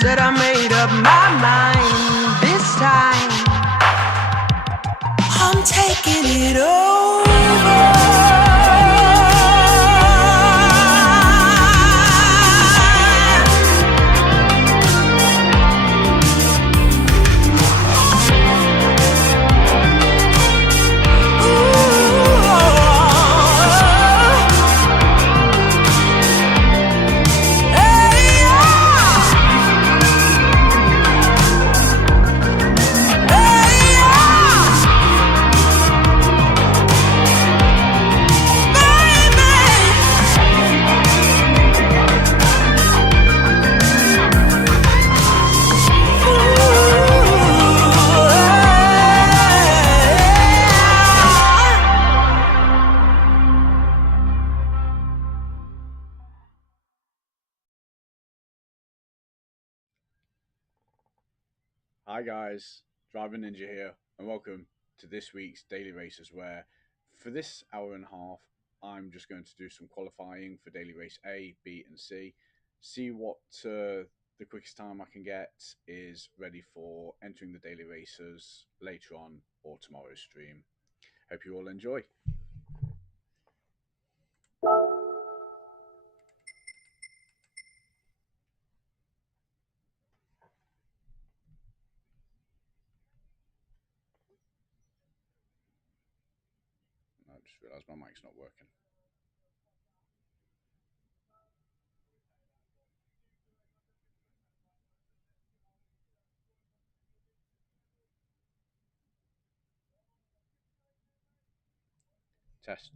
Said I made up my mind this time. I'm taking it over. Hi guys, Driver Ninja here, and welcome to this week's Daily Races, where for this hour and a half, I'm just going to do some qualifying for Daily Race A, B, and C. See what the quickest time I can get is ready for entering the Daily Races later on or tomorrow's stream. Hope you all enjoy. I just realised my mic's not working. Test.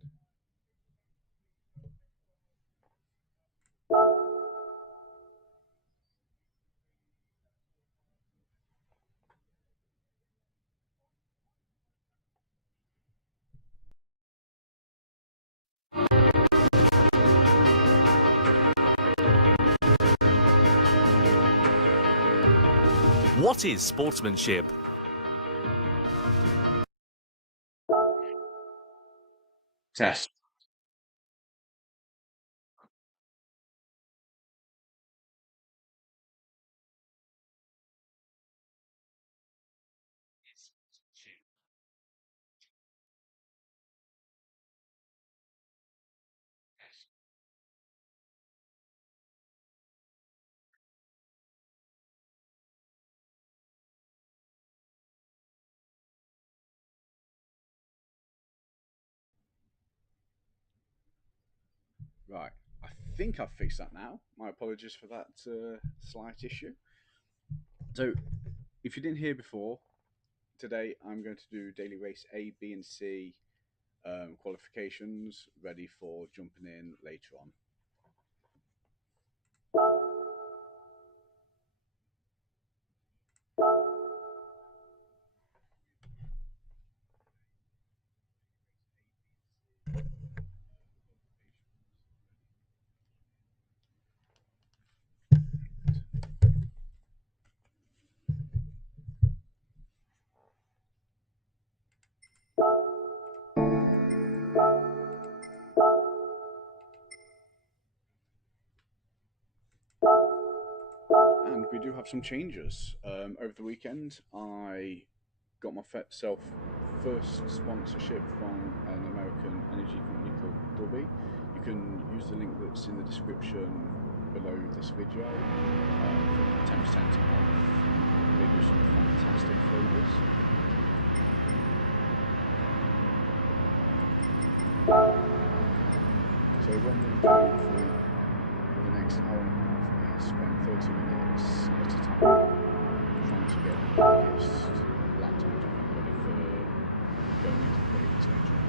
What is sportsmanship? Test. Right, I think I've fixed that now. My apologies for that slight issue. So, if you didn't hear before, today I'm going to do Daily Race A, B, and C qualifications, ready for jumping in later on. And we do have some changes. Over the weekend, I got myself first sponsorship from an American energy company called Dubby. You can use the link that's in the description below this video for 10% off. They do some fantastic flavors. So when we're going through the next hour and a half is spend 30 minutes at a time trying to get the biggest laptop ready for going into the dailies later on.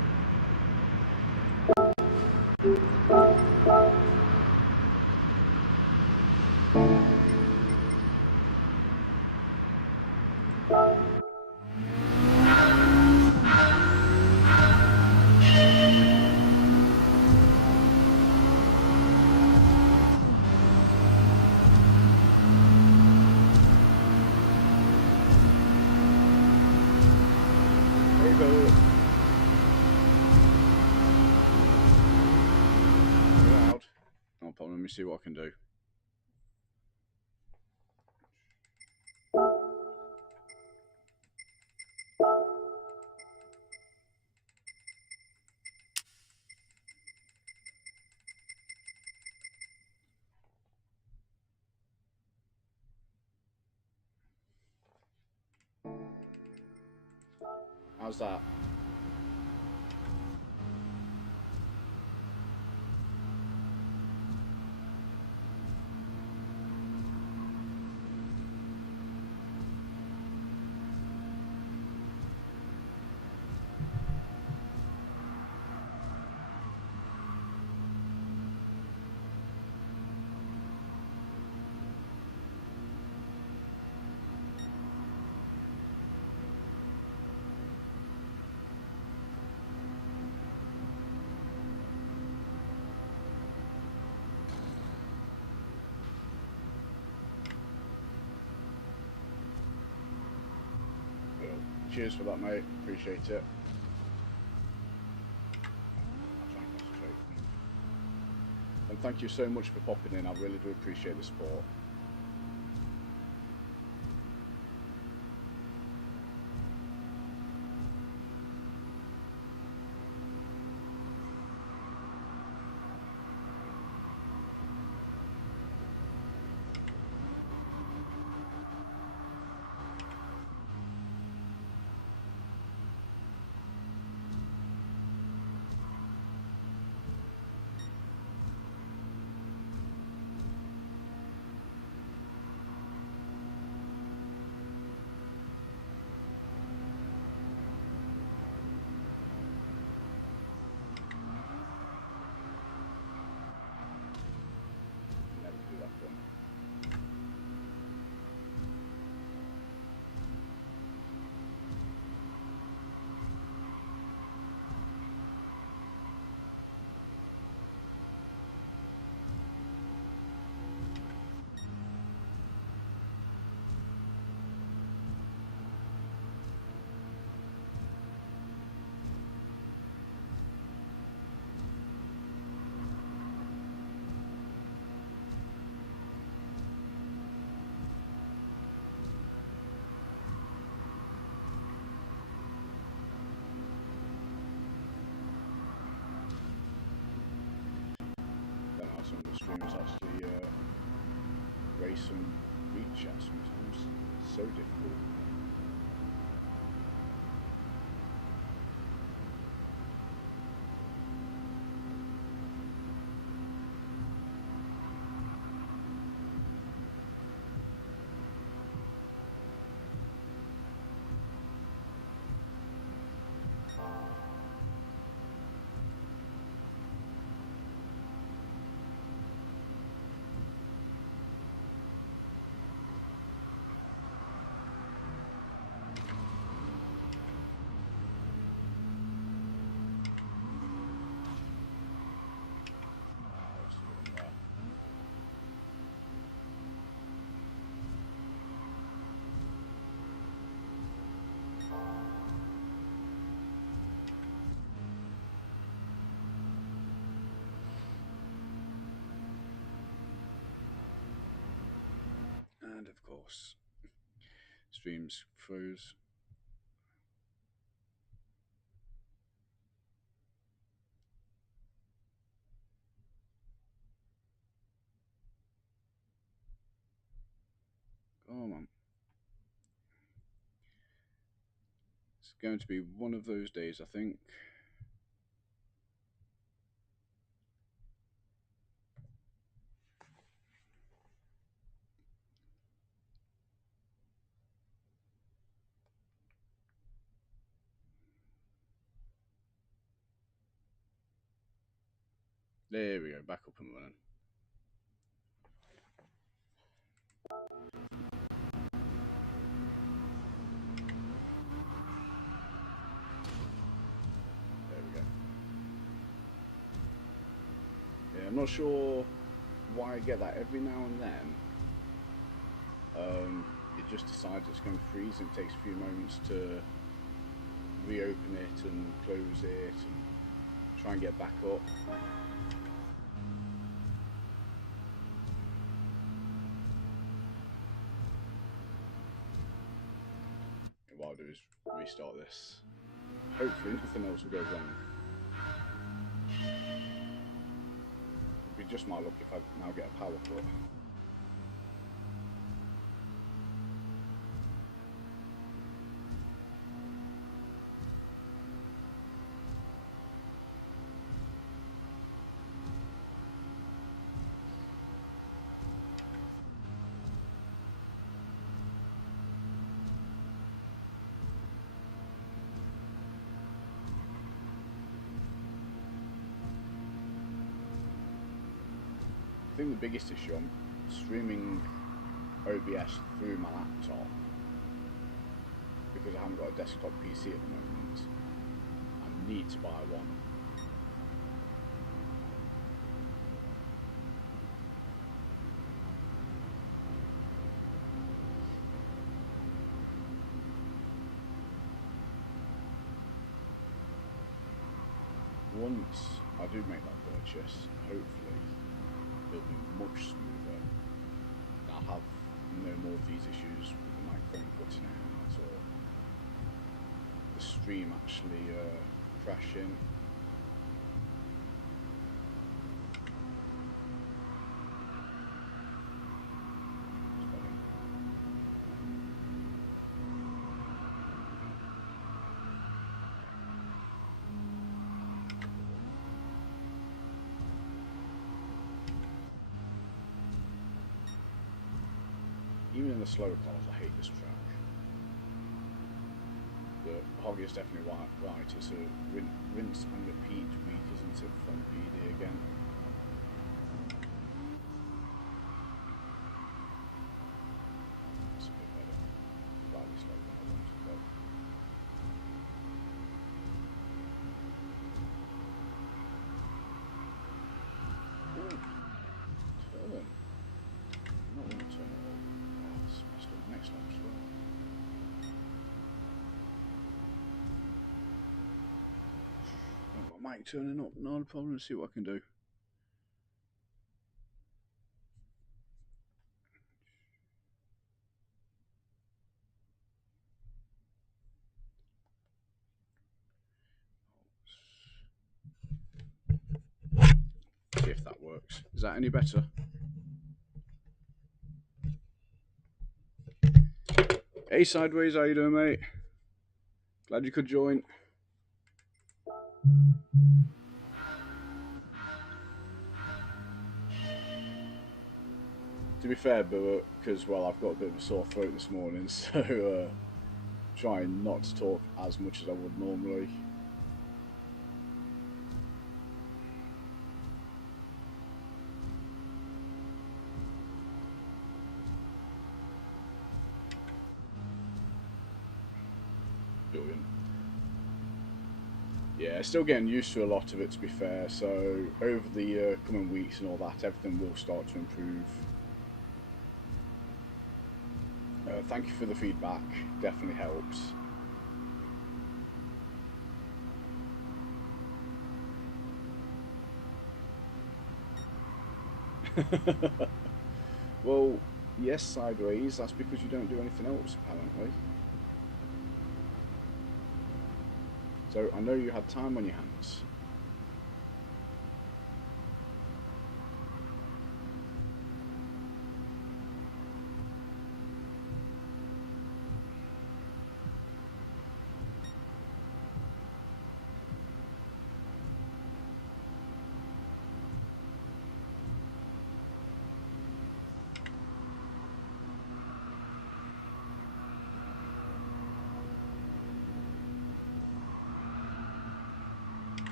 No problem, let me see what I can do. How's that? Cheers for that, mate. Appreciate it. I'll try and concentrate. And thank you so much for popping in. I really do appreciate the support. Some of the streamers actually race and read chat sometimes. It's so difficult. And of course, streams froze. Come on. It's going to be one of those days, I think. There we go, back up and running. There we go. Yeah, I'm not sure why I get that every now and then. It just decides it's going to freeze and it takes a few moments to reopen it and close it and try and get back up. What I'll do is restart this. Hopefully nothing else will go wrong. It'd be just my luck if I now get a power cut. I think the biggest issue, I'm streaming OBS through my laptop because I haven't got a desktop PC at the moment. I need to buy one. Once I do make that purchase, hopefully it'll be much smoother. I'll have no more of these issues with the microphone cutting out or the stream actually crashing. Even in the slower cars, I hate this track. But Hog is definitely right. It's a rinse and repeat week, isn't it, from BD again? It's a bit better. Slightly slower than I wanted to go. Ooh, turn. I don't want to turn it over. Oh, it's messed up next lap as well. Oh, my mic turning up, not a problem. Let's see what I can do. See if that works. Is that any better? Hey Sideways, how you doing, mate? Glad you could join. To be fair, because, well, I've got a bit of a sore throat this morning, so trying not to talk as much as I would normally. Brilliant. Yeah, still getting used to a lot of it, to be fair, so over the coming weeks and all that, everything will start to improve. Thank you for the feedback, definitely helps. Well, yes, Sideways, that's because you don't do anything else, apparently. So I know you had time on your hands.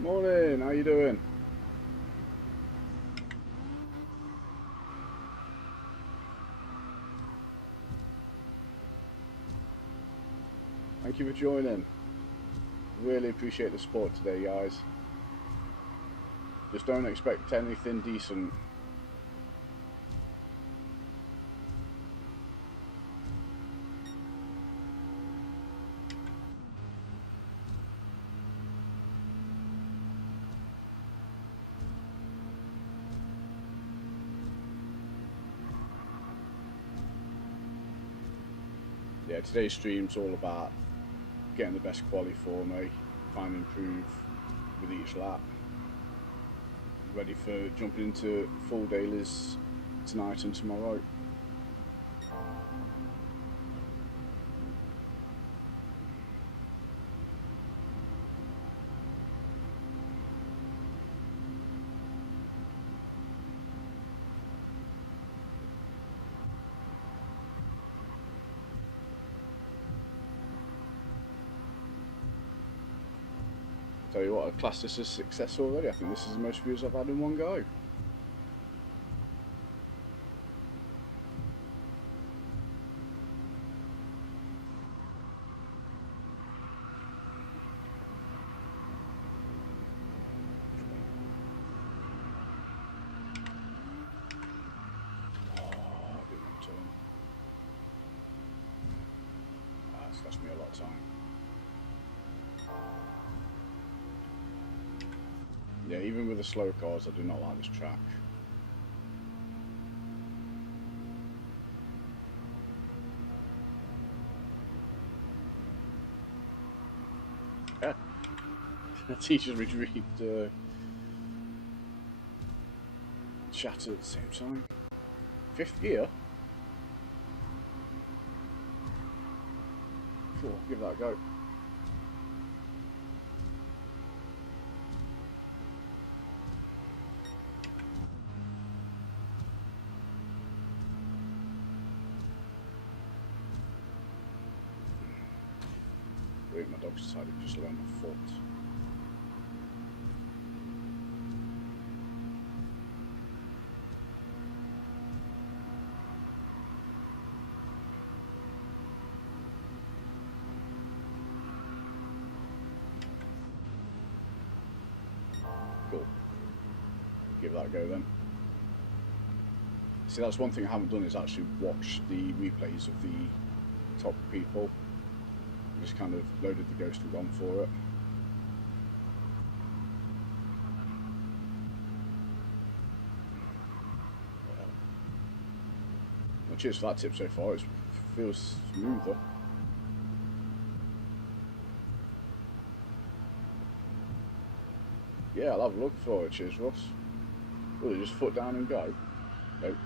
Morning, how you doing? Thank you for joining. Really appreciate the support today, guys. Just don't expect anything decent. Yeah, today's stream's all about getting the best quality for me, trying to improve with each lap. Ready for jumping into full dailies tonight and tomorrow. Tell you what, I've classed this as success already. I think this is the most views I've had in one go. That's cost me a lot of time. Yeah, even with the slow cars, I do not like this track. Yeah. Teachers retrieved shattered at the same time. 5th gear? Cool, give that a go. Wait, my dog's decided to just lay on my foot. Cool. Give that a go then. See, that's one thing I haven't done is actually watch the replays of the top people. Just kind of loaded the Ghost and gone for it. Well, cheers for that tip so far. It feels smoother. Yeah, I'll have a look for it. Cheers, Ross. Will you just foot down and go? Nope.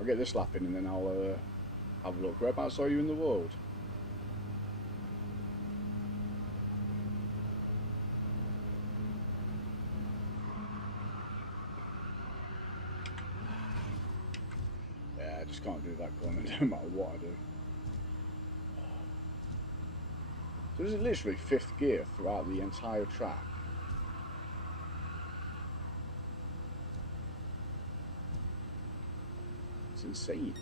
I'll get this lap in and then I'll have a look. Whereabouts are you in the world? Yeah, I just can't do that corner no matter what I do. So this is literally 5th gear throughout the entire track. It's insane.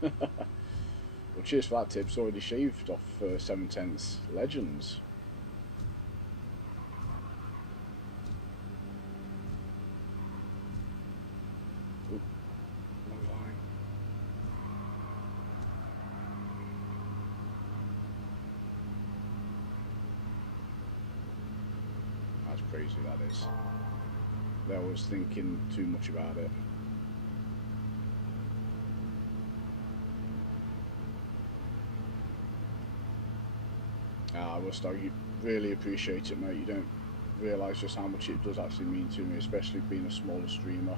Well, cheers for that tip. It's already shaved off 7/10 Legends. Ooh, one line. That's crazy, that is. I was thinking too much about it. I must argue, really appreciate it, mate. You don't realise just how much it does actually mean to me, especially being a smaller streamer.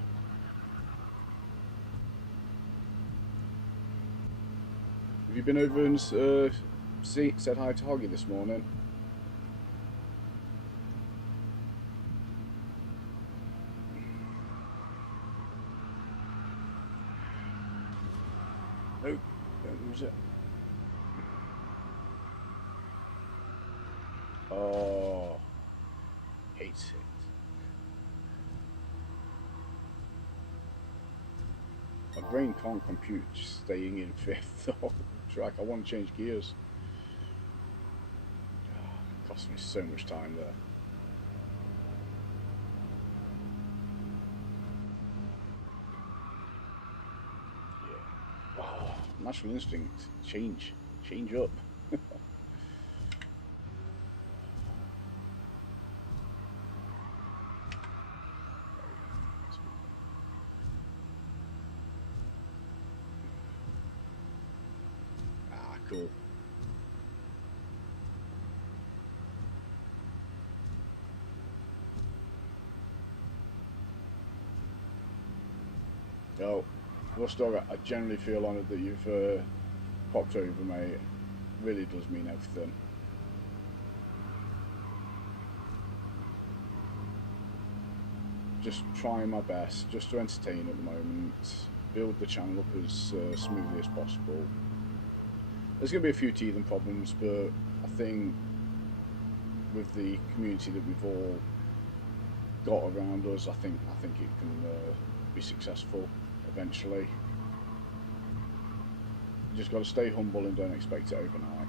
Have you been over and said hi to Hoggy this morning? No, don't lose it. Oh, hates it. My brain can't compute just staying in 5th track. I want to change gears. It cost me so much time there. Yeah. Oh, natural instinct. Change up. Cool. Oh, Rustog, I generally feel honoured that you've popped over, mate. really does mean everything. Just trying my best, just to entertain at the moment, build the channel up as smoothly as possible. There's going to be a few teething problems, but I think with the community that we've all got around us, I think it can be successful eventually. You just got to stay humble and don't expect it overnight.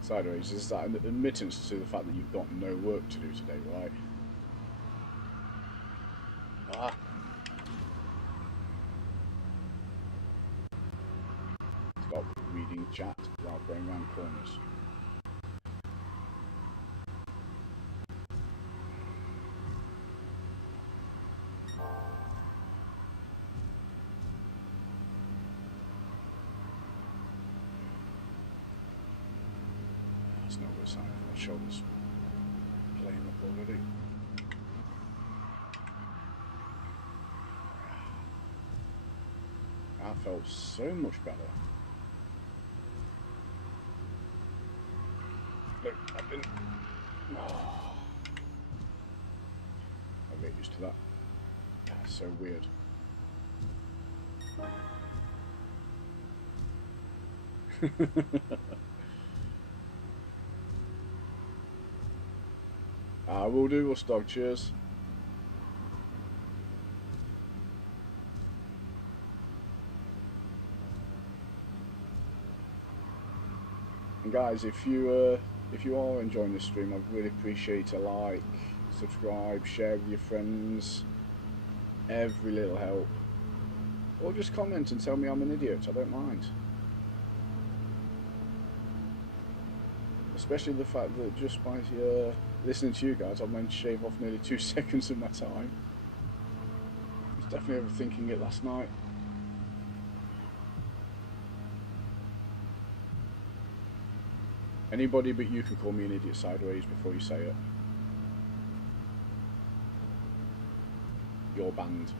Sideways, is that an admittance to the fact that you've got no work to do today, right? Ah. Stop reading chat without going around corners. That's not a good sign. My shoulder's playing up already. That felt so much better. Look, I've been... Oh. I'll get used to that. That's so weird. We'll do, we'll stop. Cheers. And guys, if you are enjoying this stream, I'd really appreciate a like, subscribe, share with your friends. Every little help. Or just comment and tell me I'm an idiot. I don't mind. Especially the fact that just by listening to you guys, I've managed to shave off nearly 2 seconds of my time. I was definitely overthinking it last night. Anybody but you can call me an idiot sideways before you say it. You're banned.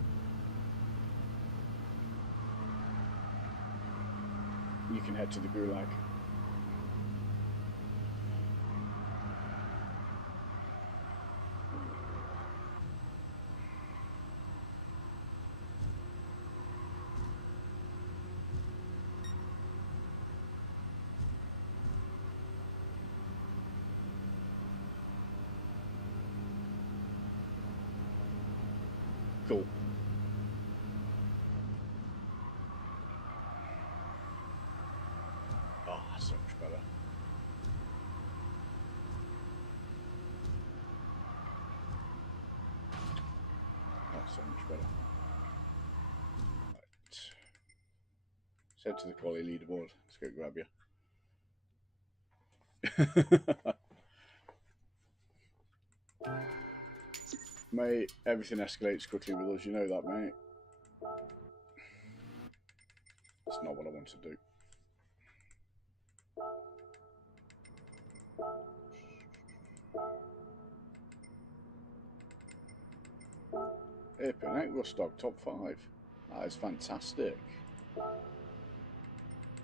You can head to the gulag. Cool. Oh, so much better. Oh, so much better. Right. Let's head to the quality leaderboard. Let's go grab you. Mate, everything escalates quickly with us, you know that, mate. That's not what I want to do. Hey, Pinnacle stock top 5. That is fantastic.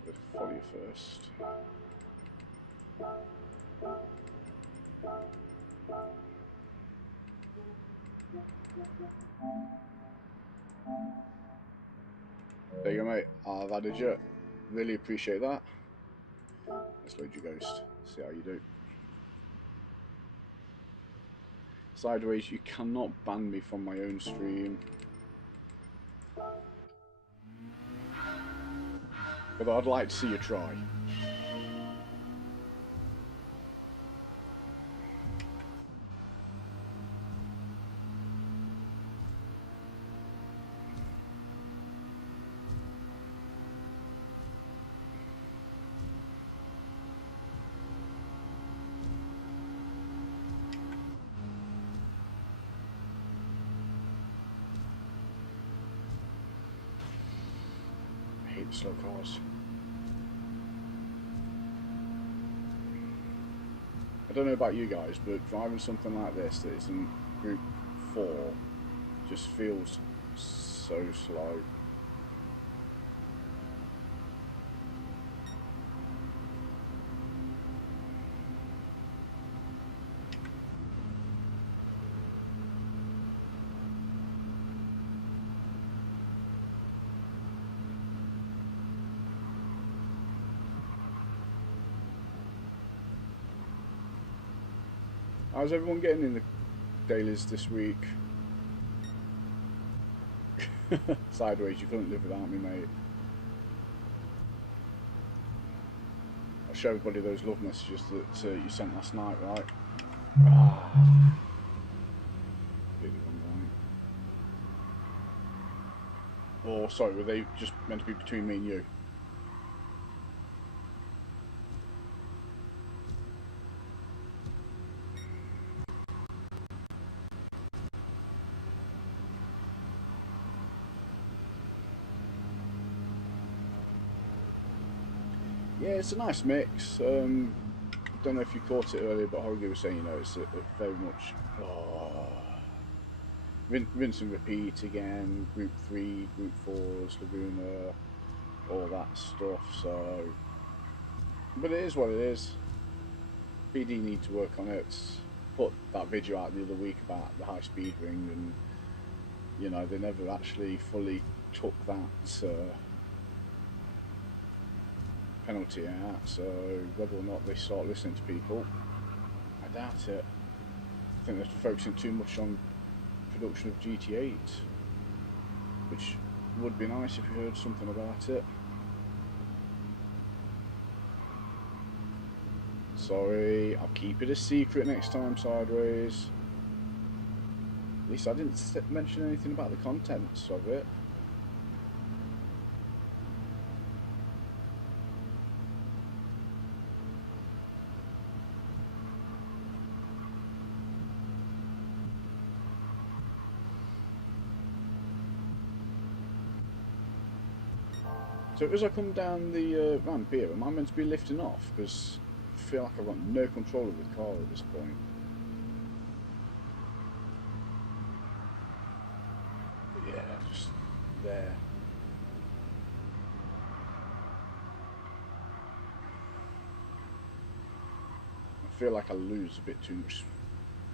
Let's follow you first. There you go, mate. I've added you. Really appreciate that. Let's load your ghost. See how you do. Sideways, you cannot ban me from my own stream. But I'd like to see you try. I hate the slow cars. I don't know about you guys, but driving something like this that isn't Group 4 just feels so slow. How's everyone getting in the dailies this week? Sideways, you couldn't live without me, mate. I'll show everybody those love messages that you sent last night, right? Really wrong line. Or, sorry, were they just meant to be between me and you? Yeah, it's a nice mix. Don't know if you caught it earlier, but Jorge was saying, you know, it's a very much rinse and repeat again. Group 3, Group 4s, Laguna, all that stuff. So, but it is what it is. PD need to work on it. Put that video out the other week about the high speed ring, and you know they never actually fully took that penalty out. So whether or not they start listening to people, I doubt it. I think they're focusing too much on production of GT8, which would be nice if you heard something about it. Sorry, I'll keep it a secret next time, Sideways. At least I didn't mention anything about the contents of it. So as I come down the ramp here, am I meant to be lifting off? Because I feel like I've got no control of the car at this point. Yeah, just there. I feel like I lose a bit too much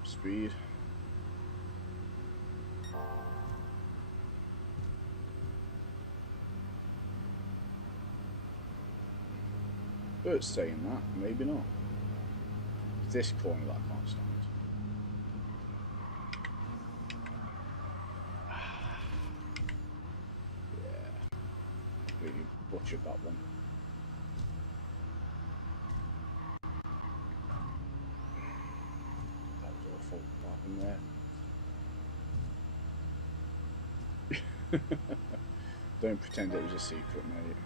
speed. But saying that, maybe not. It's this corner that I can't stand. Yeah, completely butchered that one. That was awful. What happened there? Don't pretend it was a secret, mate.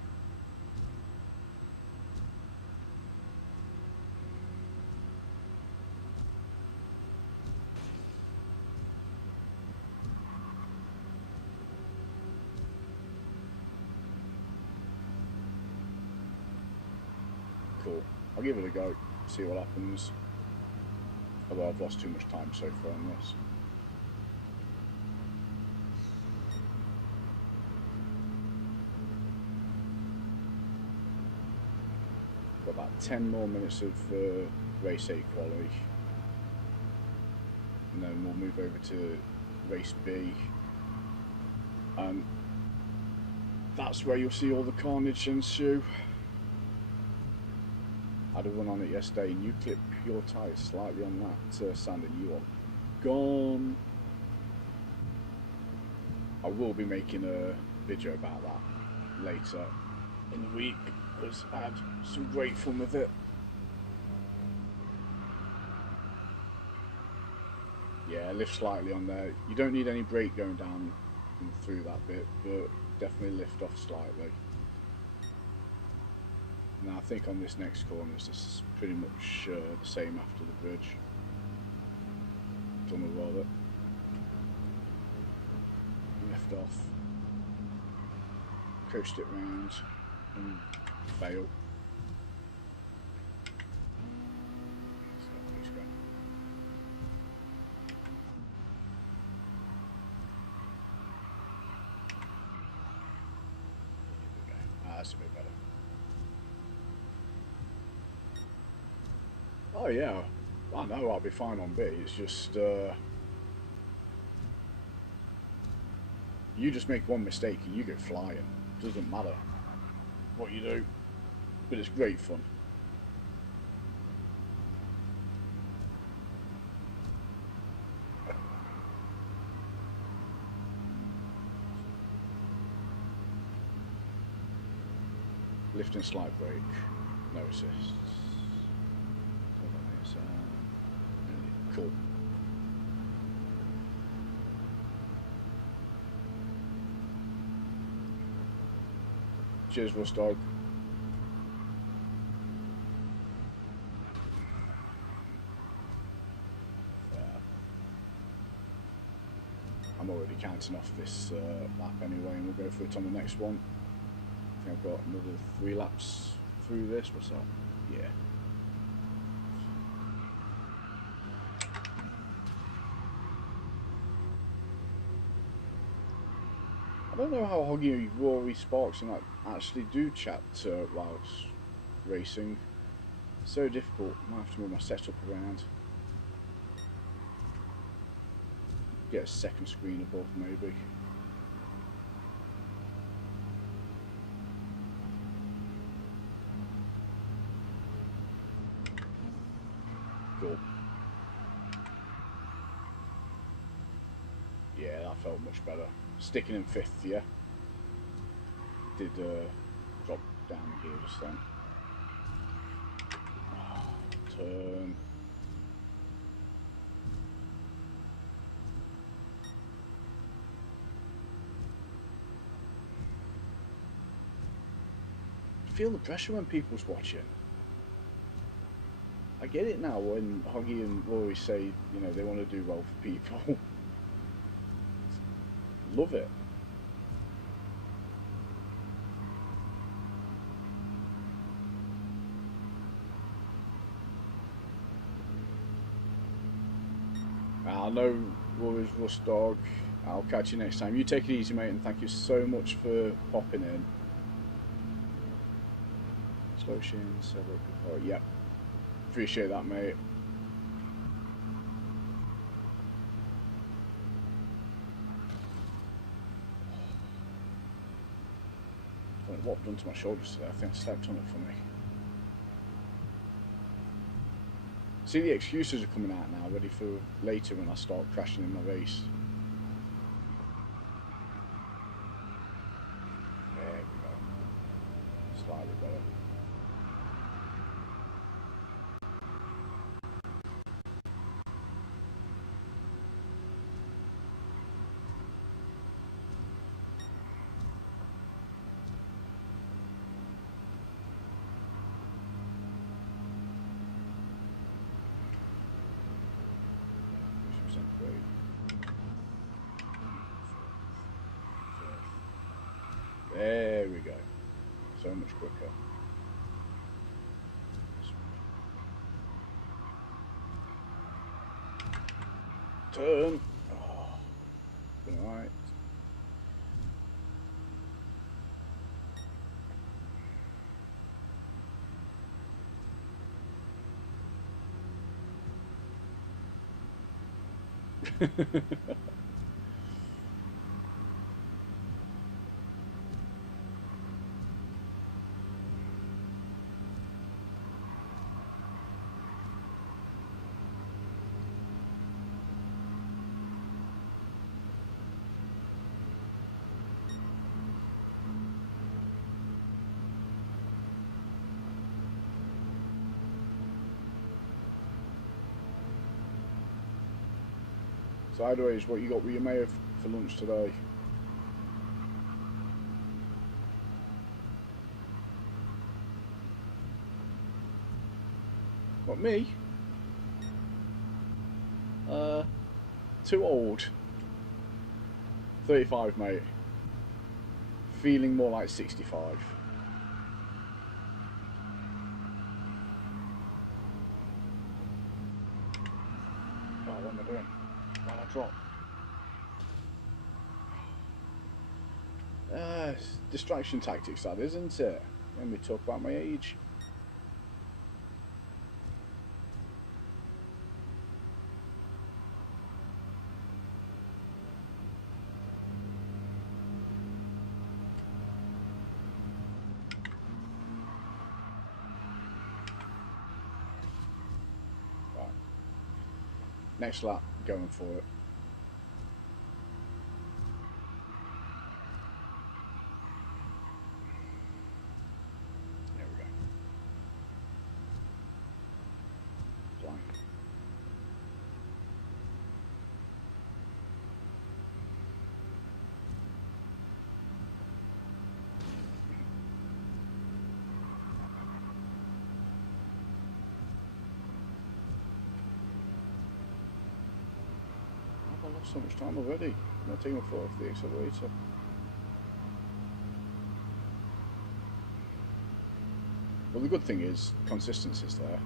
Cool. I'll give it a go, see what happens. Although I've lost too much time so far on this. Got about 10 more minutes of race A quali, and then we'll move over to race B, and that's where you'll see all the carnage ensue. I had a run on it yesterday, and you clip your tyres slightly on that sand and you are gone. I will be making a video about that later in the week, because I had some great fun with it. Yeah, lift slightly on there. You don't need any brake going down and through that bit, but definitely lift off slightly. Now I think on this next corner this is pretty much the same after the bridge. Done with all it. Lift off, coast it round, and fail. Oh yeah, I know I'll be fine on B. It's just you just make one mistake and you go flying. Doesn't matter what you do, but it's great fun. Lift and slide brake, no assists. Cool. Cheers, Rust Dog. I'm already counting off this lap anyway, and we'll go for it on the next one. I think I've got another 3 laps through this. What's that? Yeah. I don't know how Hoggy, Rory, Sparks and that actually do chat whilst racing. It's so difficult. I might have to move my setup around. Get a second screen above, maybe. Cool. Yeah, that felt much better. Sticking in 5th, yeah. Did drop down here just then. Turn. Feel the pressure when people's watching. I get it now when Hoggy and Rory say, you know, they want to do well for people. Love it. I know Rory's Rust Dog. I'll catch you next time. You take it easy, mate, and thank you so much for popping in. Slow shin, setup. Oh, yep. Appreciate that, mate. I don't know what I've done to my shoulders today. I think I stepped on it for me. See, the excuses are coming out now, ready for later when I start crashing in my race. There we go. Slightly better. There we go. So much quicker. Turn. Oh, been alright. Sideways, what you got with your mayo for lunch today? What, me? Too old. 35, mate. Feeling more like 65. Oh, what am I doing? Why did I drop? Distraction tactics, that, isn't it? When we talk about my age. Next lap, going for it. There we go. Flying. I've lost so much time already. I'm not taking my foot off the accelerator. Well, the good thing is consistency is there.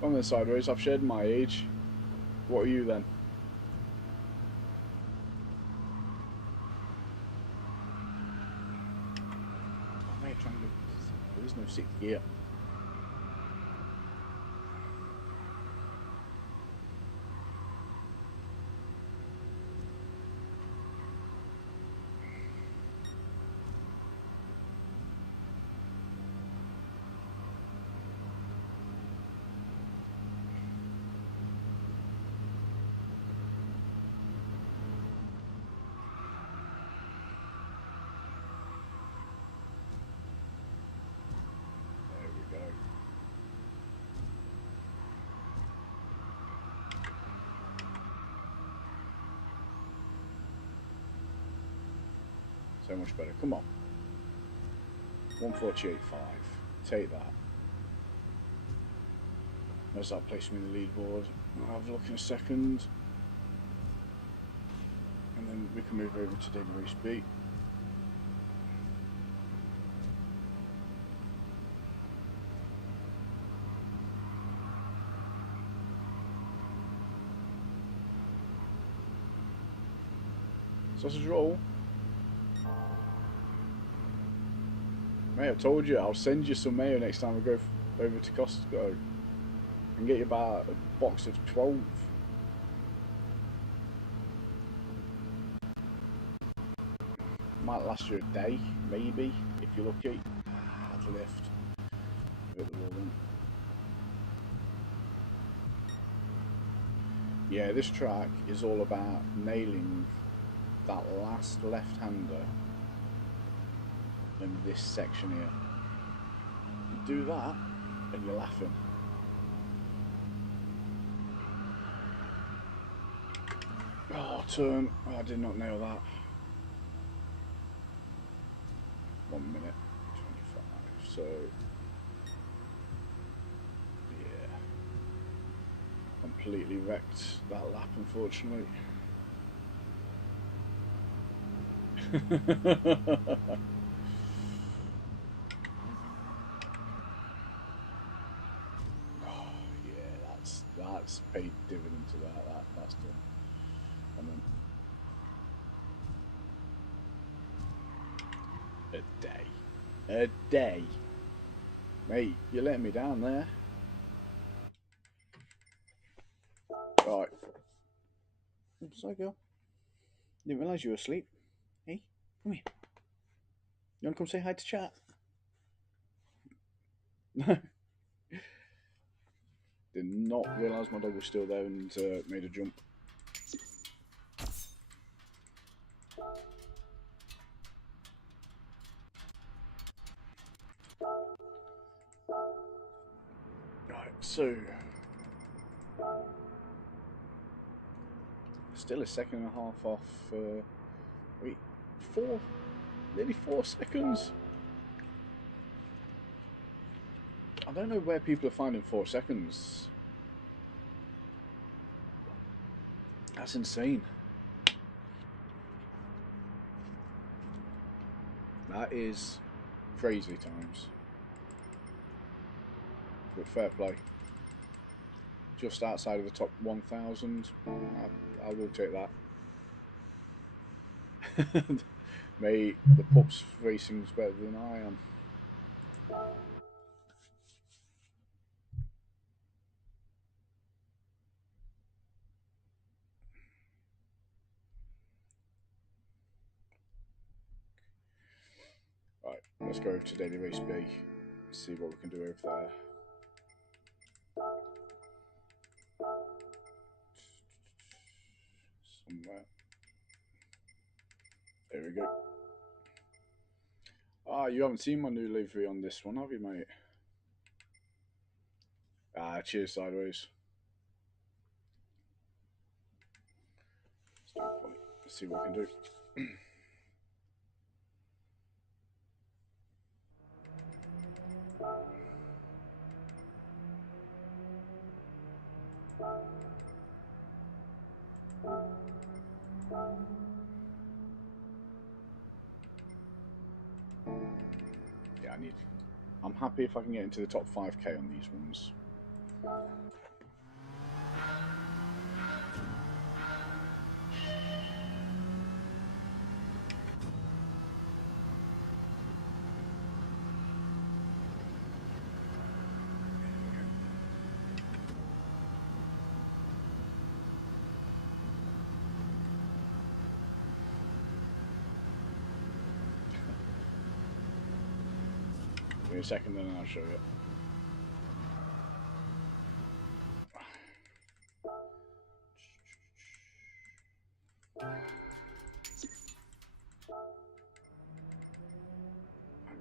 On the sideways, I've shared my age. What are you then? Oh, mate, trying to... There is no 6th gear. So much better. Come on. 148.5. Take that. Where's that place me in the leaderboard? I'll have a look in a second. And then we can move over to Daily Race B. Sausage roll. Mate, I told you I'll send you some mayo next time we go over to Costco and get you about a box of 12. Might last you a day, maybe, if you're lucky. That's a lift. Hit the wall then. Yeah, this track is all about nailing that last left-hander in this section here. You do that and you're laughing. Oh, turn. Oh, I did not nail that. 1 minute 25. So yeah, completely wrecked that lap, unfortunately. That's paid dividend to that's done. And then a day, mate, you're letting me down there. Right, sorry, girl. Didn't realise you were asleep. Hey, come here. You want to come say hi to chat? Did not realise my dog was still there and made a jump. Right, so still a second and a half off. Wait, nearly 4 seconds. I don't know where people are finding 4 seconds. That's insane. That is crazy times. But fair play. Just outside of the top 1,000. I will take that. Mate, the pups racing's better than I am. Right, let's go over to Daily Race B. See what we can do over there. Somewhere. There we go. Ah, you haven't seen my new livery on this one, have you, mate? Ah, cheers, sideways. Let's see what we can do. Yeah, I'm happy if I can get into the top 5k on these ones. Give me a second and then I'll show you. Hang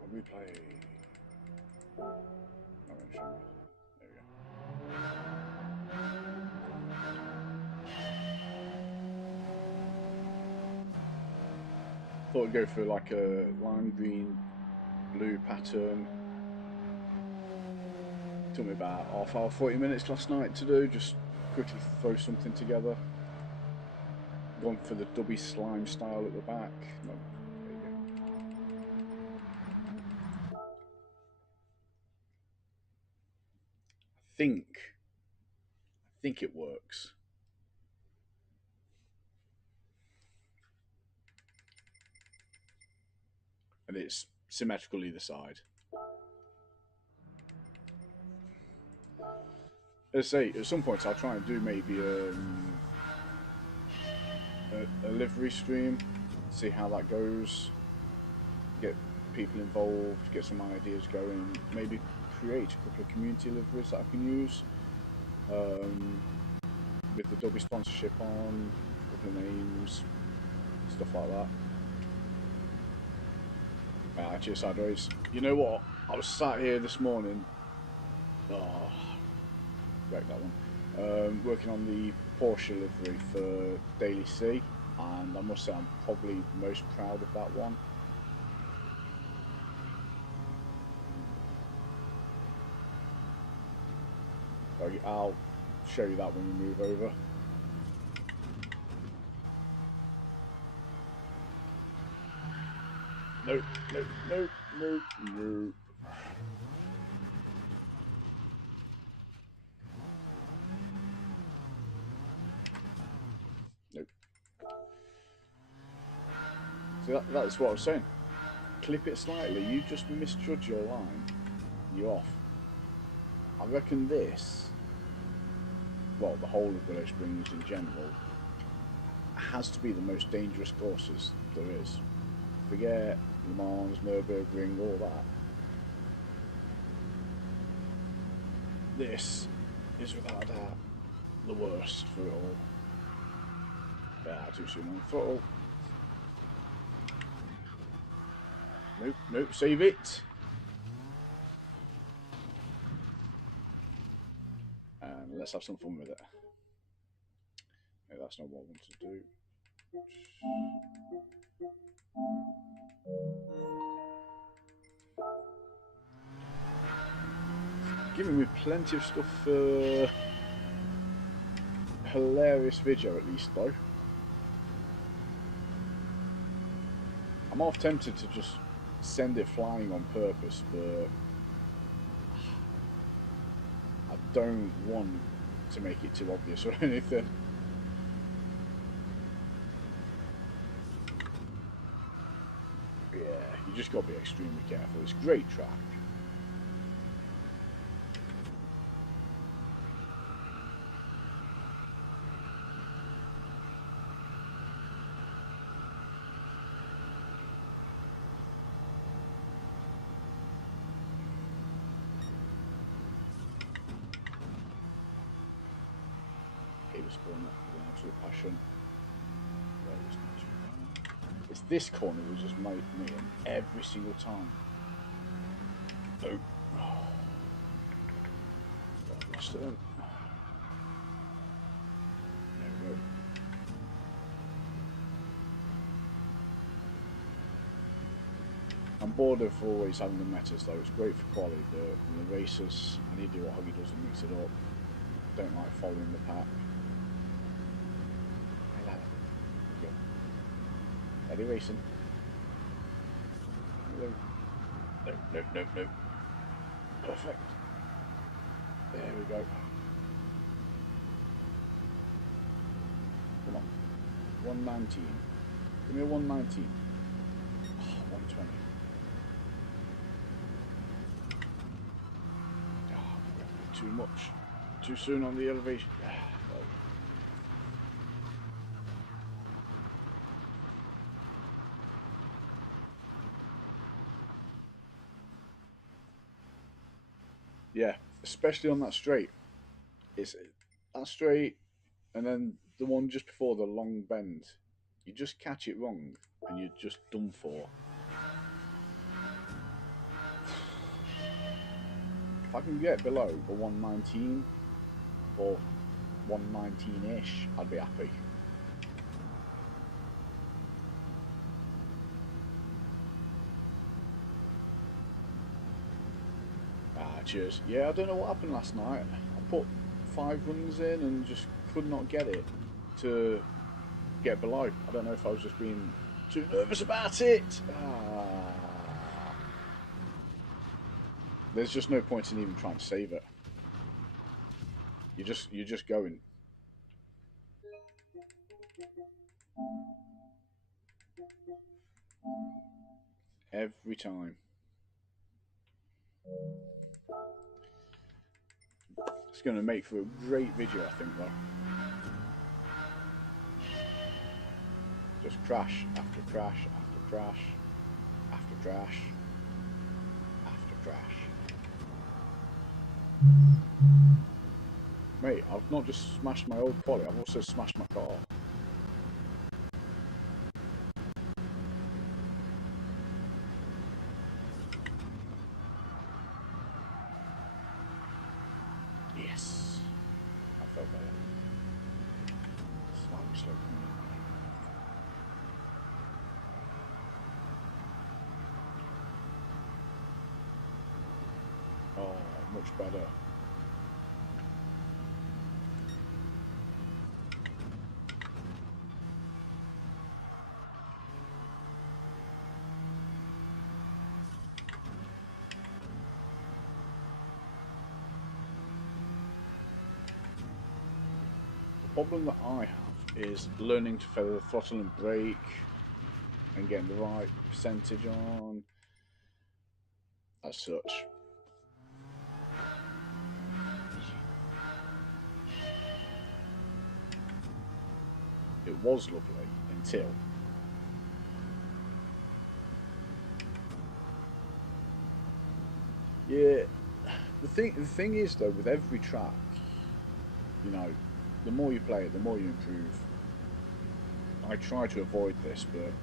on, replay. No, won't show me. There we go. Thought we'd go for like a lime green blue pattern. Took me about half hour, 40 minutes last night to do, just quickly throw something together. Gone for the dubby slime style at the back. No, there you go. I think it works. And it's symmetrical either side. Let's say at some point I'll try and do maybe a livery stream, see how that goes, get people involved, get some ideas going, maybe create a couple of community liveries that I can use with the Dolby sponsorship on, a couple of names, stuff like that. Cheers, sideways. You know what? I was sat here this morning. Oh, wrecked that one. Working on the Porsche livery for Daily C, and I must say I'm probably most proud of that one. I'll show you that when we move over. Nope, nope, nope, nope, nope. Nope. So that's what I was saying. Clip it slightly, you just misjudge your line, you're off. I reckon this, well, the whole of Willow Springs in general, has to be the most dangerous courses there is. Forget Le Mans, Nürburgring, all that. This is without a doubt the worst for it all. Yeah, too soon on throttle. Nope, nope, save it. And let's have some fun with it. No, that's not what I want to do. Giving me plenty of stuff for hilarious video at least though. I'm half tempted to just send it flying on purpose, but I don't want to make it too obvious or anything. just got to be extremely careful. It's great track. He was going up with an absolute passion. It's this corner was just made me in every single time. Oh. Lost it then. There we go. I'm bored of always having the metas though. It's great for quality, but in the races, I need to do what Huggy does and mix it up. Don't like following the pack. Eddie racing. No. Perfect. There we go. Come on. 119. Give me a 119. Oh, 120. Oh, too much. Too soon on the elevation. Yeah, especially on that straight. It's that straight, and then the one just before the long bend. You just catch it wrong, and you're just done for. If I can get below a 119 or 119-ish, I'd be happy. Cheers. Yeah, I don't know what happened last night. I put 5 runs in and just could not get it to get below. I don't know if I was just being too nervous about it. There's just no point in even trying to save it. You're just going. Every time. It's going to make for a great video, I think, though. Just crash after crash after crash after crash after crash. Mate, I've not just smashed my old quali, I've also smashed my car. Yes. I felt better. Slightly slow coming in. Oh, much better. The problem that I have is learning to feather the throttle and brake and getting the right percentage on as such. It was lovely until yeah. The thing is though, with every track, you know, the more you play it, the more you improve. I try to avoid this, but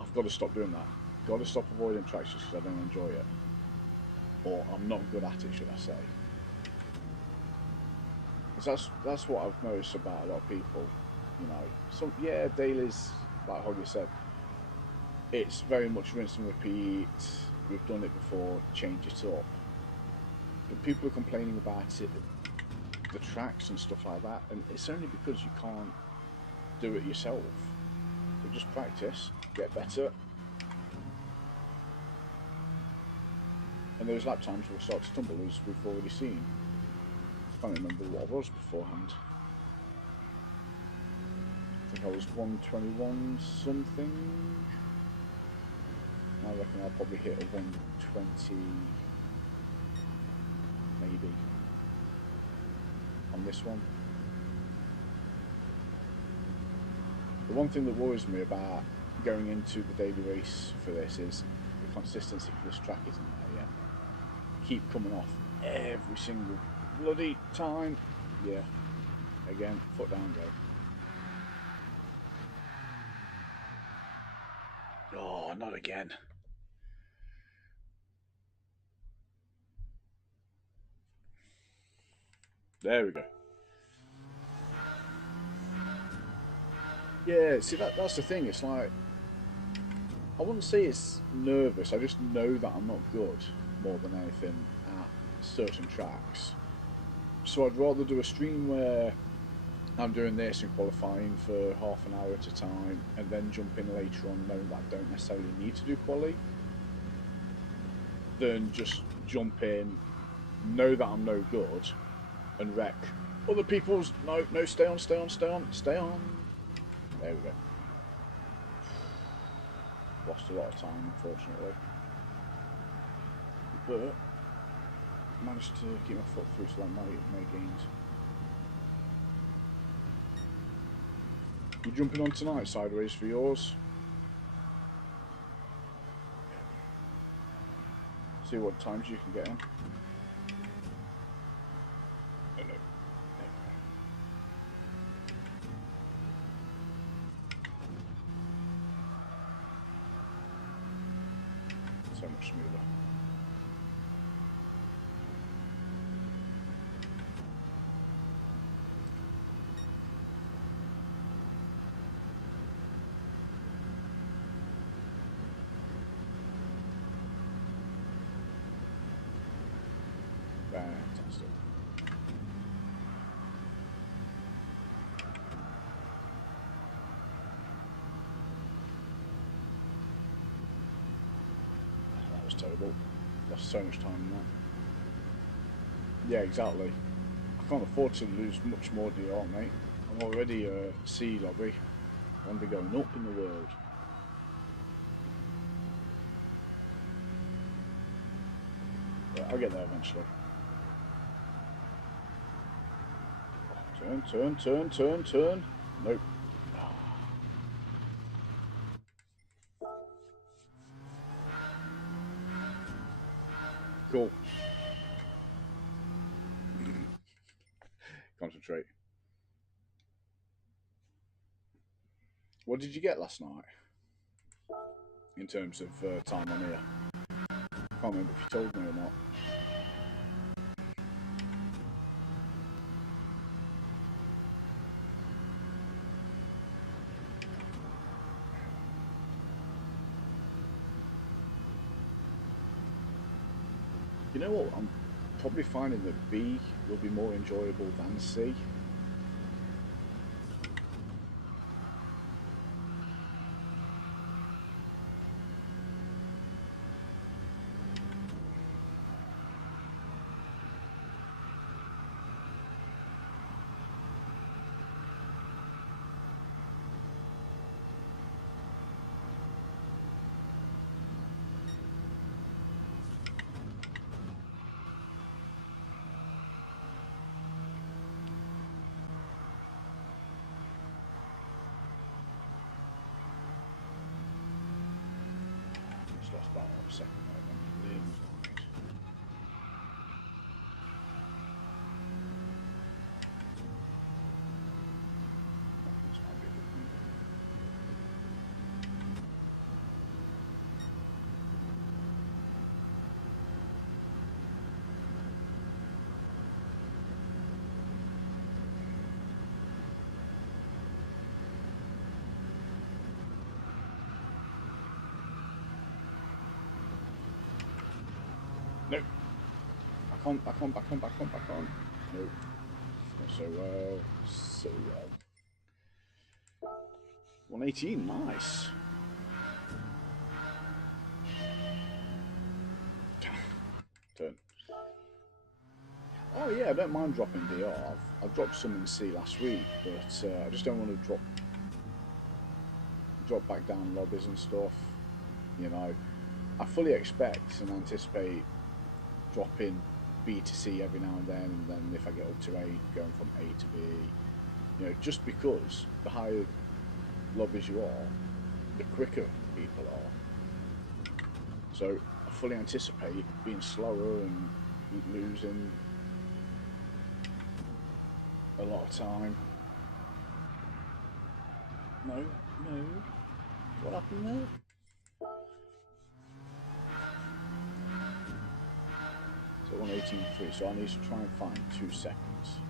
I've got to stop doing that. Got to stop avoiding tracks just because I don't enjoy it, or I'm not good at it, should I say? Because that's what I've noticed about a lot of people. You know, so yeah, dailies, like Hoggy said, it's very much rinse and repeat. We've done it before, change it up. But people are complaining about it, the tracks and stuff like that, and it's only because you can't do it yourself. So just practice, get better, and those lap times will start to tumble, as we've already seen. I can't remember what I was beforehand. I think I was 121 something. I reckon I'll probably hit a 120, maybe, on this one. The one thing that worries me about going into the daily race for this is the consistency for this track isn't there yet. Keep coming off every single bloody time. Yeah, again, foot down, go. Oh, not again. There we go. Yeah, see, that's the thing. It's like, I wouldn't say it's nervous. I just know that I'm not good more than anything at certain tracks. So I'd rather do a stream where I'm doing this and qualifying for half an hour at a time and then jump in later on knowing that I don't necessarily need to do quali, than just jump in, know that I'm no good, and wreck other people's. No, stay on. There we go. Lost a lot of time, unfortunately, but managed to keep my foot through so that my gains. You jumping on tonight, Sideways, for yours? See what times you can get in. Oh, no. So much smoother. Fantastic. That was terrible. Lost so much time in that. Yeah, exactly. I can't afford to lose much more DR, mate. I'm already a C lobby. I want to be going up in the world. But I'll get there eventually. Turn. Nope. Cool. Concentrate. What did you get last night? In terms of time on here? I can't remember if you told me or not. You know what? I'm probably finding that B will be more enjoyable than C. Lost about 1 second there then. Limbs wide. This might be a good thing. Nope. Back on. Nope. Not so well. 118, nice. Turn. Oh yeah, I don't mind dropping DR. I've dropped some in C last week, but I just don't want to drop back down lobbies and stuff. You know, I fully expect and anticipate dropping B to C every now and then if I get up to A, going from A to B, you know, just because the higher lobbies you are, the quicker people are. So I fully anticipate being slower and losing a lot of time. No. What happened there? So 118.3, so I need to try and find 2 seconds.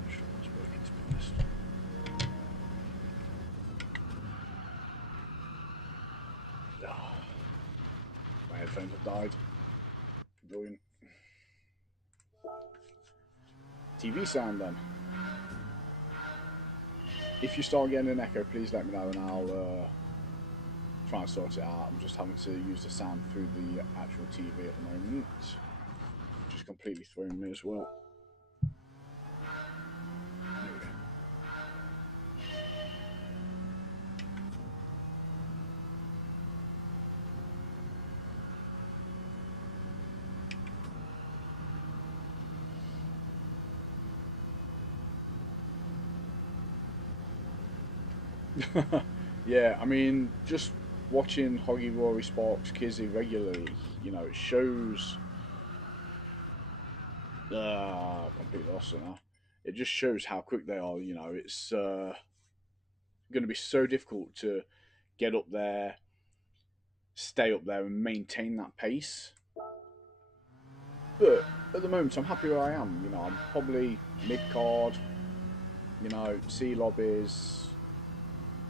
I'm sure it's working, to be honest. My headphones have died. Brilliant. TV sound then. If you start getting an echo, please let me know and I'll try and sort it out. I'm just having to use the sound through the actual TV at the moment, which is completely throwing me as well. There we go. Yeah, I mean, just watching Hoggy, Rory, Sparks, Kizzy regularly, you know, it shows. Completely lost it now. It just shows how quick they are. You know, it's going to be so difficult to get up there, stay up there, and maintain that pace. But at the moment, I'm happy where I am. You know, I'm probably mid card. You know, C lobbies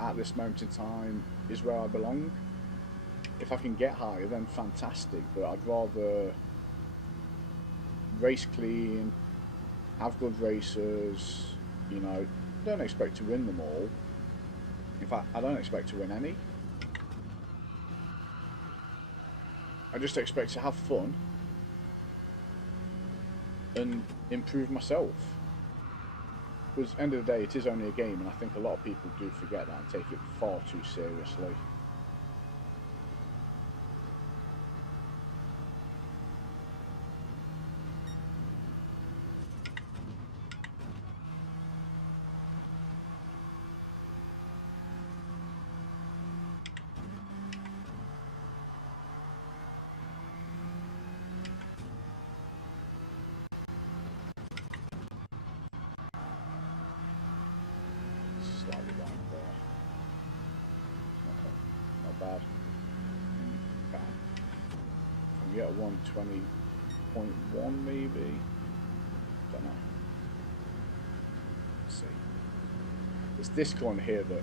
at this moment in time is where I belong. If I can get higher, then fantastic. But I'd rather race clean, have good racers. You know, don't expect to win them all. In fact, I don't expect to win any. I just expect to have fun and improve myself. Because at the end of the day, it is only a game, and I think a lot of people do forget that and take it far too seriously. Slightly wide there. Not bad. Bad. Can we get a 120.1 maybe? Don't know. Let's see. It's this corner here that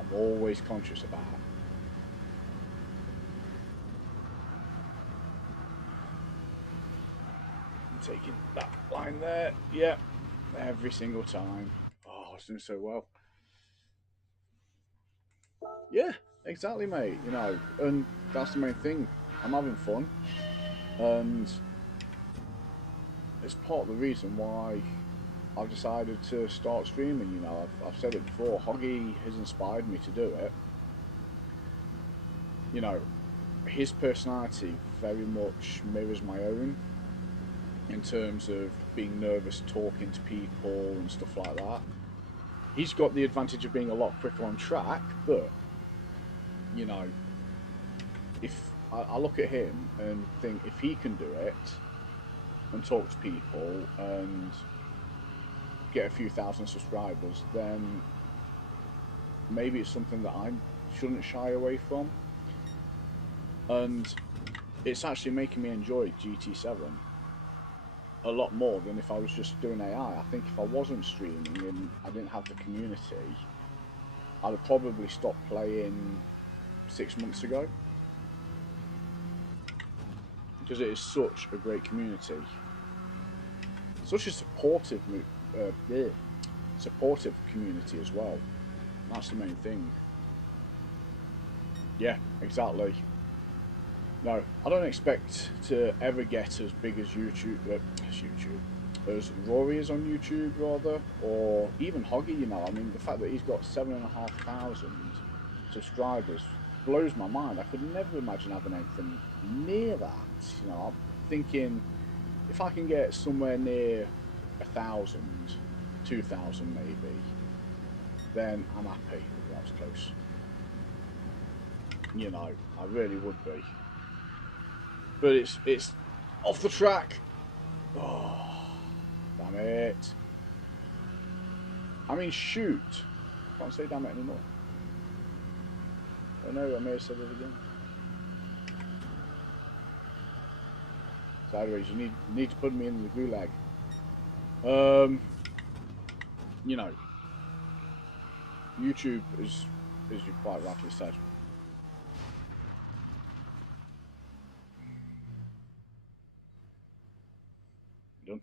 I'm always conscious about. I'm taking that line there. Yeah. Every single time. Oh, I was doing so well. Yeah, exactly, mate. You know, and that's the main thing. I'm having fun, and it's part of the reason why I've decided to start streaming. You know, I've said it before. Hoggy has inspired me to do it. You know, his personality very much mirrors my own in terms of being nervous, talking to people, and stuff like that. He's got the advantage of being a lot quicker on track, but you know, if I look at him and think if he can do it and talk to people and get a few thousand subscribers, then maybe it's something that I shouldn't shy away from. And it's actually making me enjoy GT7 a lot more than if I was just doing AI. I think if I wasn't streaming and I didn't have the community, I'd have probably stopped playing 6 months ago. Because it is such a great community. Such a supportive community as well. That's the main thing. Yeah, exactly. No, I don't expect to ever get as big as as Rory is on YouTube, rather, or even Hoggy. You know, I mean, the fact that he's got 7,500 subscribers blows my mind. I could never imagine having anything near that. You know, I'm thinking if I can get somewhere near 1,000, 2,000 maybe, then I'm happy. That was close. You know, I really would be. But it's off the track. Oh, damn it. I mean, shoot. Can't say damn it anymore. Oh no, I may have said it again. Sideways, you need to put me in the gulag. You know, YouTube is, as you quite rightly said. Done.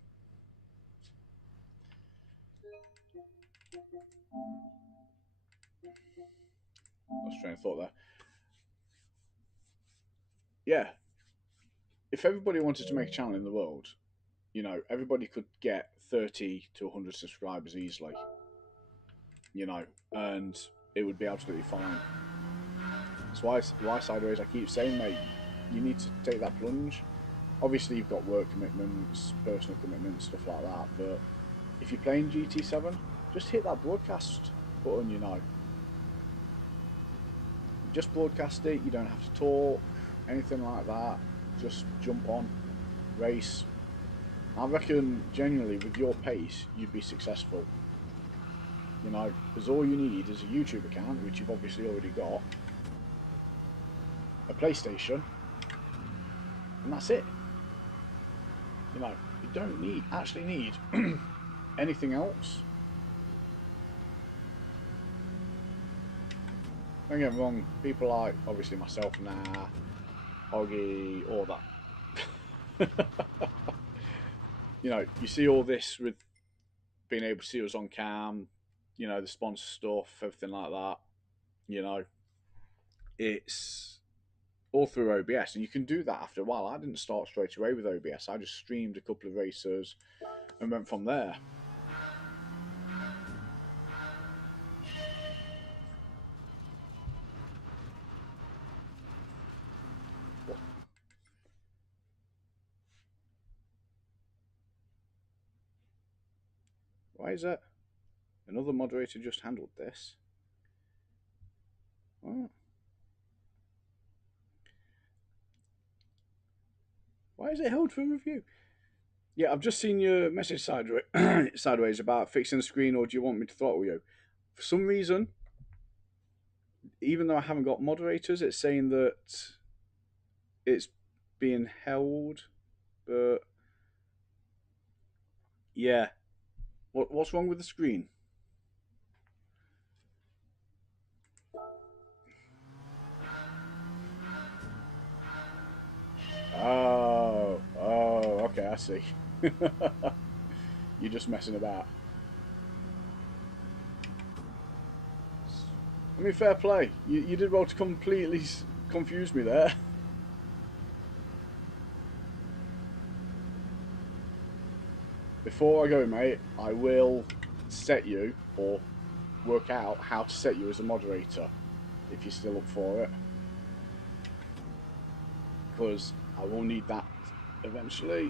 Lost train of thought there. Yeah. If everybody wanted to make a channel in the world, you know, everybody could get 30 to 100 subscribers easily. You know, and it would be absolutely fine. That's why Sideways, I keep saying, mate, you need to take that plunge. Obviously, you've got work commitments, personal commitments, stuff like that, but if you're playing GT7, just hit that broadcast button, you know. Just broadcast it, you don't have to talk, anything like that. Just jump on, race. I reckon, genuinely, with your pace, you'd be successful. You know, because all you need is a YouTube account, which you've obviously already got, a PlayStation, and that's it. You know, you don't actually need anything else. Don't get me wrong, people like, obviously myself, nah, Hoggy, all that. You know, you see all this with being able to see us on cam, you know, the sponsor stuff, everything like that. You know, it's all through OBS, and you can do that after a while. I didn't start straight away with OBS. I just streamed a couple of races and went from there. Why is that? Another moderator just handled this. Oh. Why is it held for review? Yeah, I've just seen your message sideways about fixing the screen, or do you want me to throttle you? For some reason, even though I haven't got moderators, it's saying that it's being held. But yeah, what's wrong with the screen? Oh, okay, I see. You're just messing about. I mean, fair play. You did well to completely confuse me there. Before I go, mate, I will set you, or work out how to set you as a moderator, if you're still up for it. Because I will need that eventually.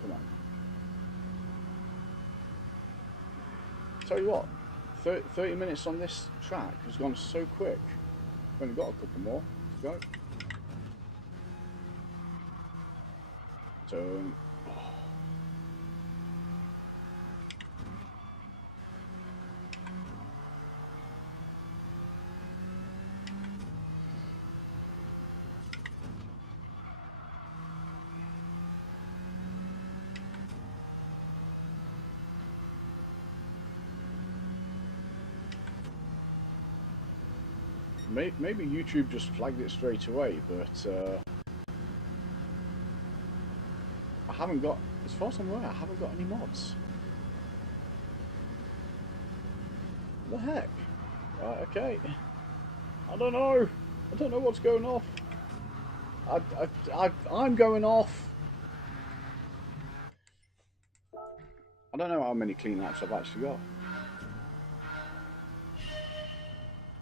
Come on. Tell you what, 30 minutes on this track has gone so quick. I've only got a couple more to go. Turn. Maybe YouTube just flagged it straight away, but I haven't got, as far as I'm aware, I haven't got any mods. What the heck? Right, okay. I don't know what's going off. I'm going off. I don't know how many clean laps I've actually got.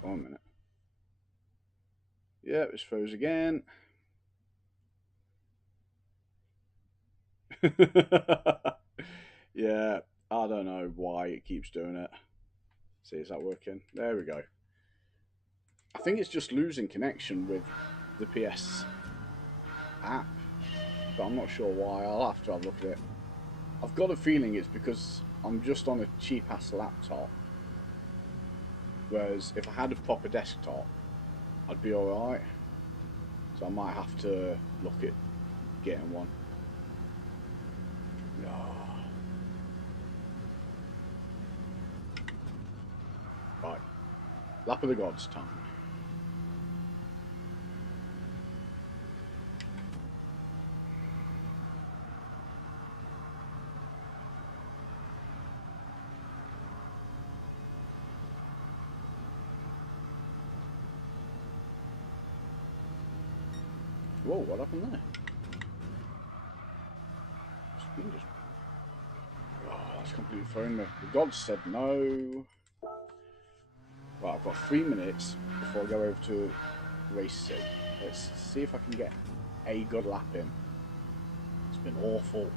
1 minute. Yeah, it's froze again. Yeah, I don't know why it keeps doing it. See, is that working? There we go. I think it's just losing connection with the PS app, but I'm not sure why. I'll have to have a look at it. I've got a feeling it's because I'm just on a cheap-ass laptop, whereas if I had a proper desktop, I'd be alright. So I might have to look at getting one. Right. Lap of the Gods time. Whoa, what happened there? Oh, that's completely thrown me. The Gods said no. Right, I've got 3 minutes before I go over to race C. Let's see if I can get a good lap in. It's been awful.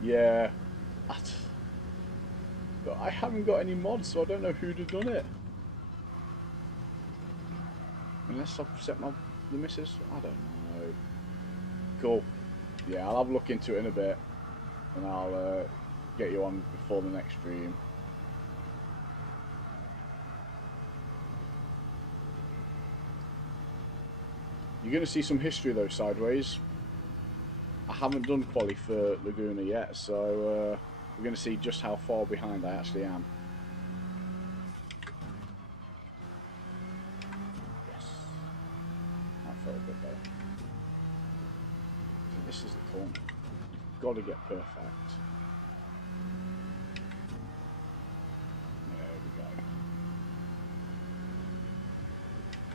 Yeah. But I haven't got any mods, so I don't know who'd have done it. Unless I've set the missus. I don't know. Cool. Yeah, I'll have a look into it in a bit. And I'll get you on before the next stream. You're going to see some history though, sideways. I haven't done quali for Laguna yet, so we're going to see just how far behind I actually am. Yes. That felt a bit better. This is the corner. You've got to get perfect. There we go.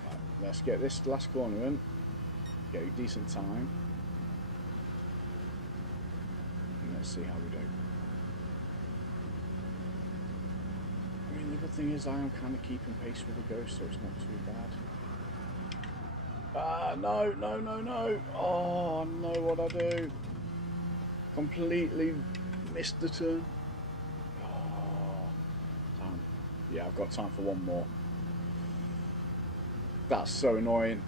Right, let's get this last corner in. Get a decent time. And let's see how we do. I mean, the good thing is I am kind of keeping pace with the Ghost, so it's not too bad. Ah, no, no, no, no. Oh, no, what I do. Completely missed the turn. Oh, damn. Yeah, I've got time for one more. That's so annoying.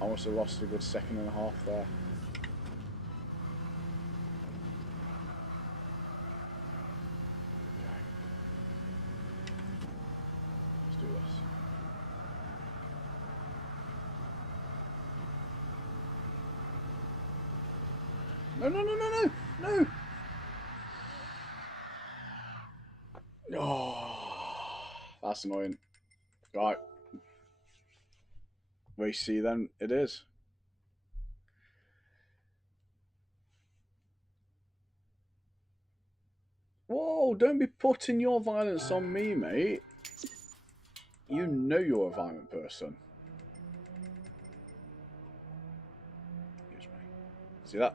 I must have lost a good 1.5 seconds there. Okay. Let's do this. No, no, no, no, no, no! Oh, that's annoying. Right. Race C then it is. Whoa, don't be putting your violence on me, mate. You know you're a violent person. Excuse me. See that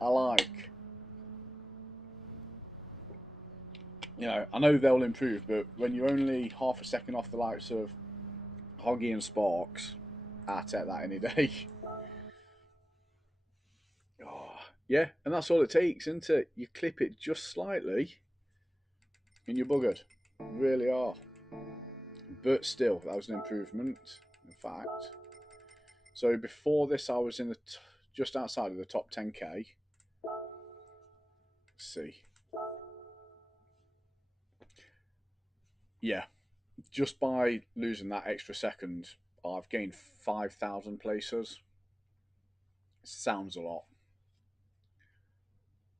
I like. You know, I know they'll improve, but when you're only 0.5 seconds off the likes of Hoggy and Sparks, I take that any day. Oh, yeah, and that's all it takes, isn't it? You clip it just slightly, and you're buggered. You really are. But still, that was an improvement, in fact. So before this, I was in the just outside of the top 10k. Let's see. Yeah, just by losing that extra second, I've gained 5,000 places. Sounds a lot.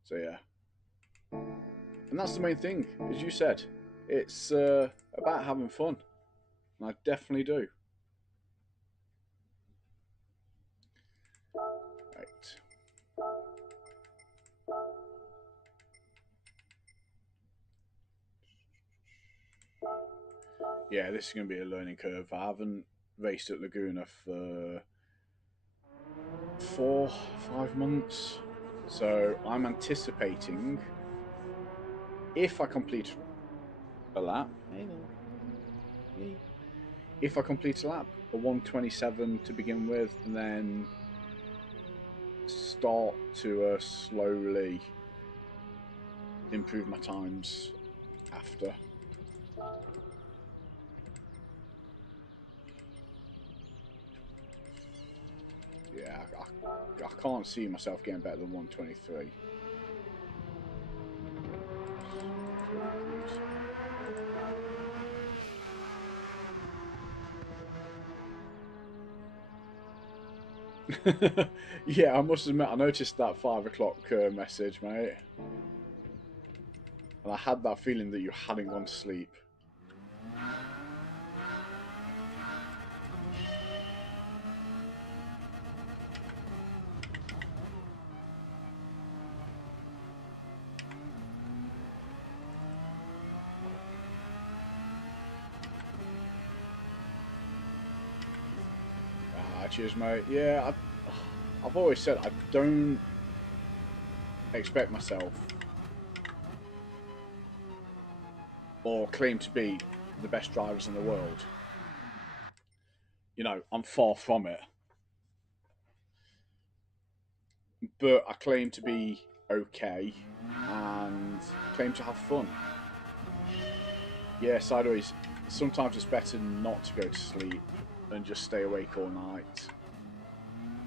So yeah. And that's the main thing, as you said. It's about having fun. And I definitely do. Right. yeah, this is going to be a learning curve. I haven't raced at Laguna for 4-5 months, so I'm anticipating if I complete a lap, if I complete a lap, a 1:27 to begin with, and then start to slowly improve my times after. Yeah, I can't see myself getting better than 1:23. Yeah, I must admit, I noticed that 5 o'clock message, mate. And I had that feeling that you hadn't gone to sleep. Cheers, mate. Yeah, I've always said I don't expect myself or claim to be the best drivers in the world. You know, I'm far from it. But I claim to be okay and claim to have fun. Yeah, sideways, sometimes it's better not to go to sleep and just stay awake all night.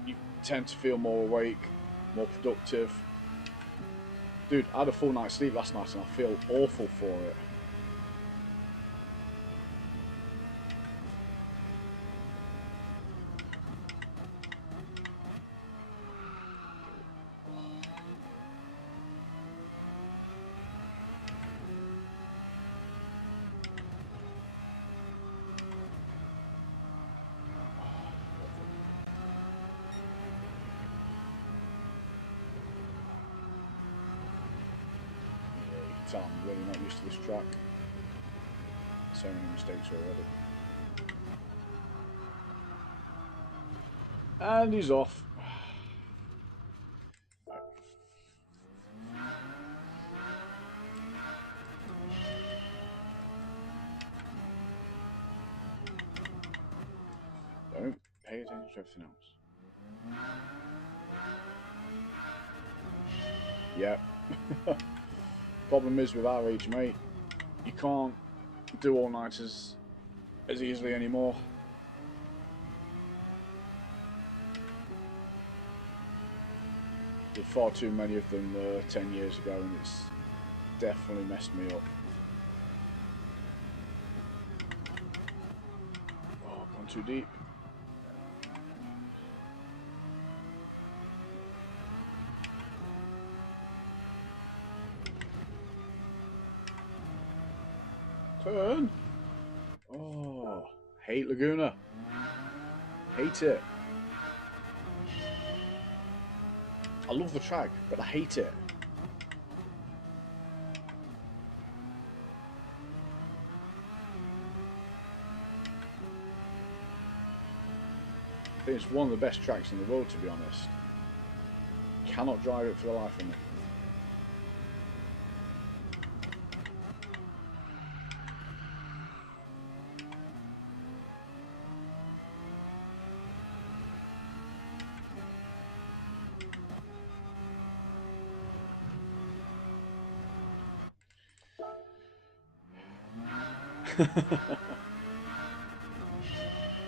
You tend to feel more awake, more productive. Dude, I had a full night's sleep last night and I feel awful for it. I'm really not used to this track. So many mistakes already. And he's off. Don't pay attention to everything else. Yep. Problem is with our age, mate, you can't do all-nighters as easily anymore. Did far too many of them 10 years ago, and it's definitely messed me up. Oh, gone too deep. Turn. Oh, hate Laguna. Hate it. I love the track, but I hate it. I think it's one of the best tracks in the world, to be honest. Cannot drive it for the life of me.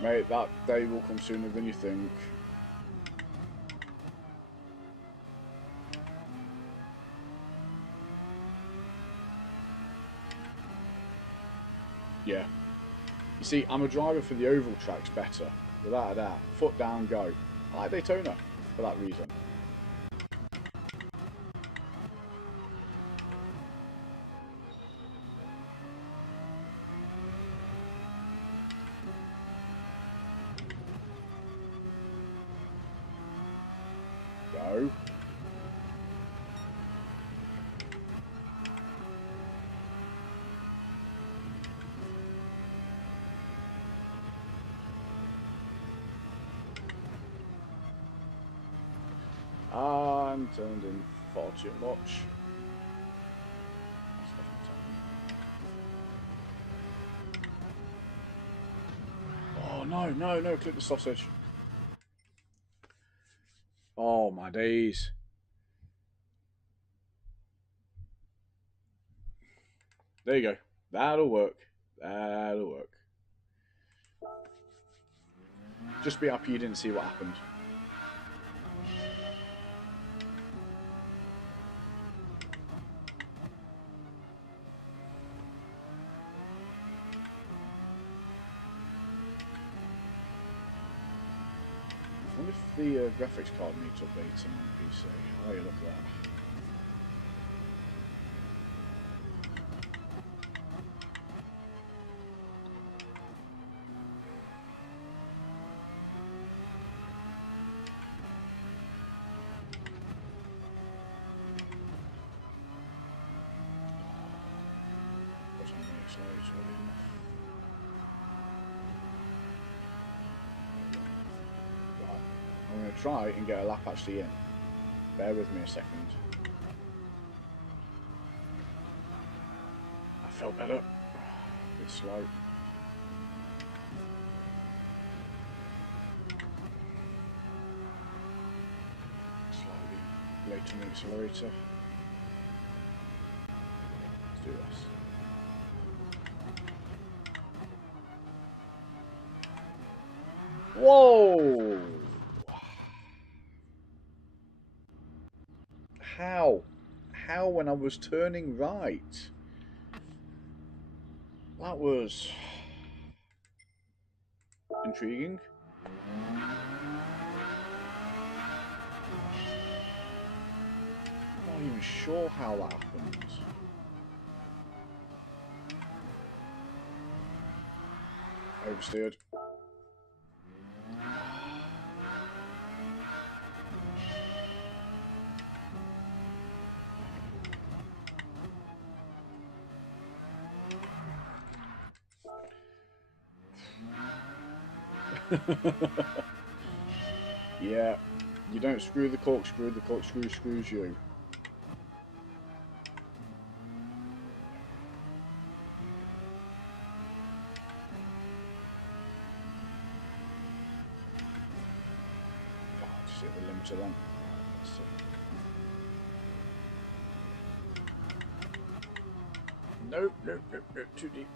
Mate, that day will come sooner than you think. Yeah. You see, I'm a driver for the oval tracks better, without a doubt. Foot down, go. I like Daytona for that reason. Go. and turned in far too much. Oh no, no, no, clip the sausage. Oh my days. There you go. That'll work. That'll work. Just be happy you didn't see what happened. I wonder if the graphics card needs updating on PC. How do you look at that? Wasn't on the accelerator early enough. Right, I'm going to try and get a lap actually in. Bear with me a second. I felt better. A bit slow. Slightly late on the accelerator. Let's do this. Whoa! How? How when I was turning right? That was intriguing. I'm not even sure how that happened. Oversteered. Yeah, you don't screw the corkscrew screws you. Oh, just hit the limiter then. Let's see. Nope, nope, nope, nope, too deep.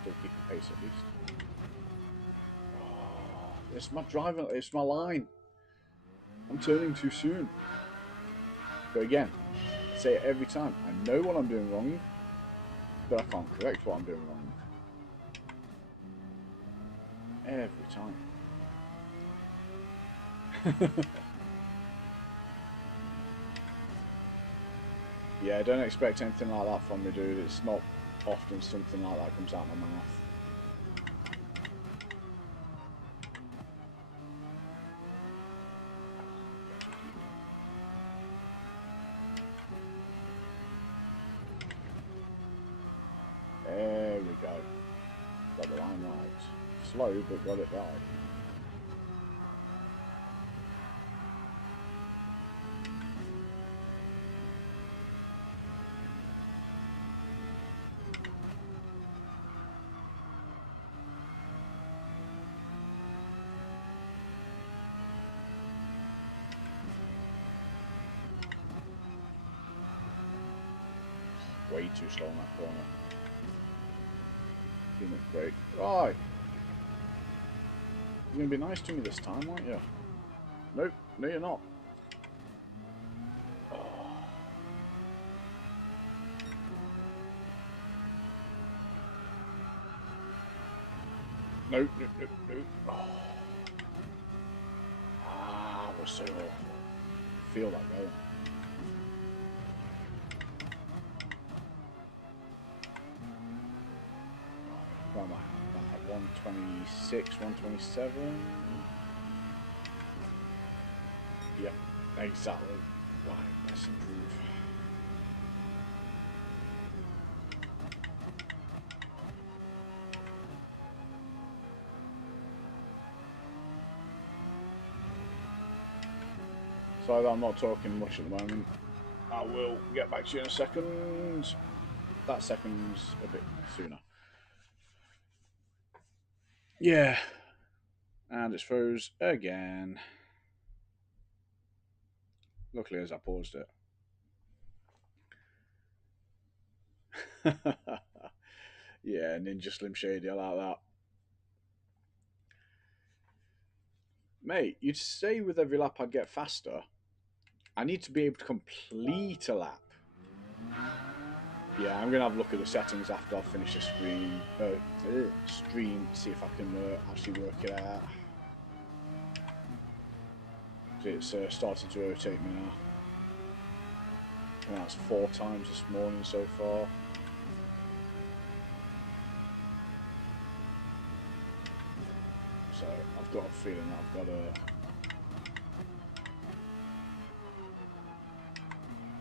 Still keep the pace at least. Oh, it's my driving, it's my line. I'm turning too soon. But again, I say it every time. I know what I'm doing wrong, but I can't correct what I'm doing wrong. Every time. Yeah, don't expect anything like that from me, dude. It's not often something like that comes out of my mouth. There we go. Got the line right. Slow, but got it right. Way too slow in that corner. Too much brake. Right. You're going to be nice to me this time, aren't you? Nope. No, you're not. Oh. Nope, nope, nope, nope. Oh. Ah, that was so awful. Feel that going. Where am I? 126, 127. Yep, exactly. Right, let's improve. Sorry that I'm not talking much at the moment. I will get back to you in a second. That second's a bit sooner. Yeah. And it's froze again. Luckily, as I paused it. Yeah, Ninja Slim Shady, I like that. Mate, you'd say with every lap I'd get faster. I need to be able to complete a lap. Yeah, I'm going to have a look at the settings after I've finished the stream, see if I can actually work it out. It's starting to irritate me now. And that's 4 times this morning so far. So I've got a feeling that I've got to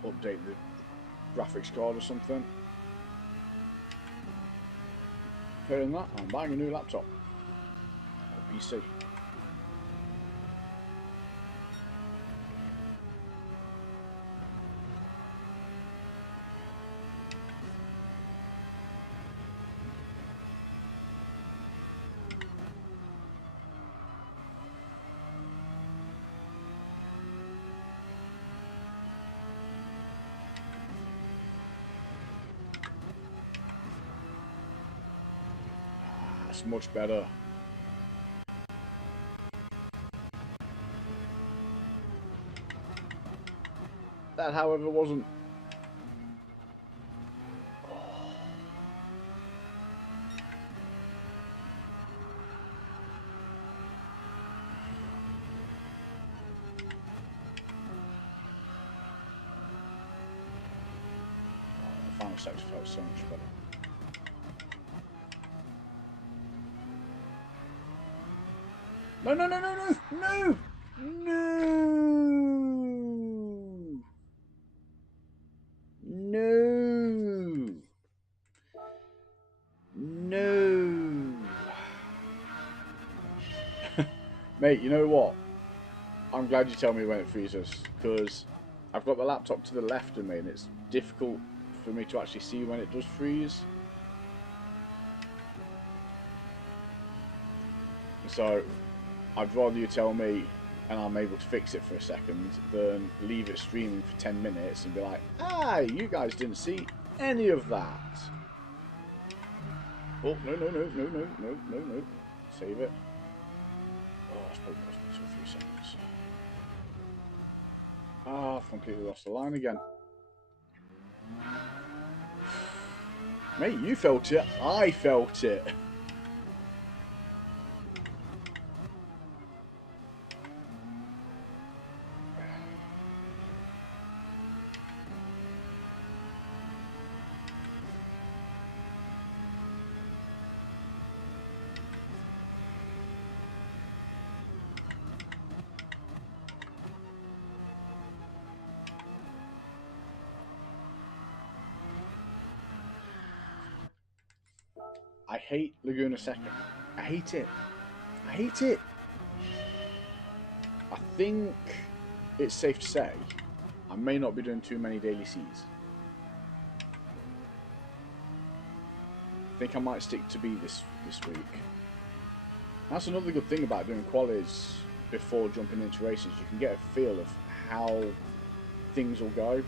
update the graphics card or something. Failing that, I'm buying a new laptop or PC. That's much better. That, however, wasn't. The final sector felt so much better. No, no, no, no, no, no, no, no. Mate, you know what? I'm glad you tell me when it freezes, because I've got the laptop to the left of me and it's difficult for me to actually see when it does freeze. So I'd rather you tell me and I'm able to fix it for a second than leave it streaming for 10 minutes and be like, ah, you guys didn't see any of that. Oh, no, no, no, no, no, no, no, no. Save it. Oh, that's probably cost me 2 or 3 seconds. Ah, I've completely lost the line again. Mate, you felt it. I felt it. I hate Laguna Seca. I hate it. I hate it. I think it's safe to say I may not be doing too many daily Cs. I think I might stick to B this week. That's another good thing about doing qualies before jumping into races. You can get a feel of how things will go.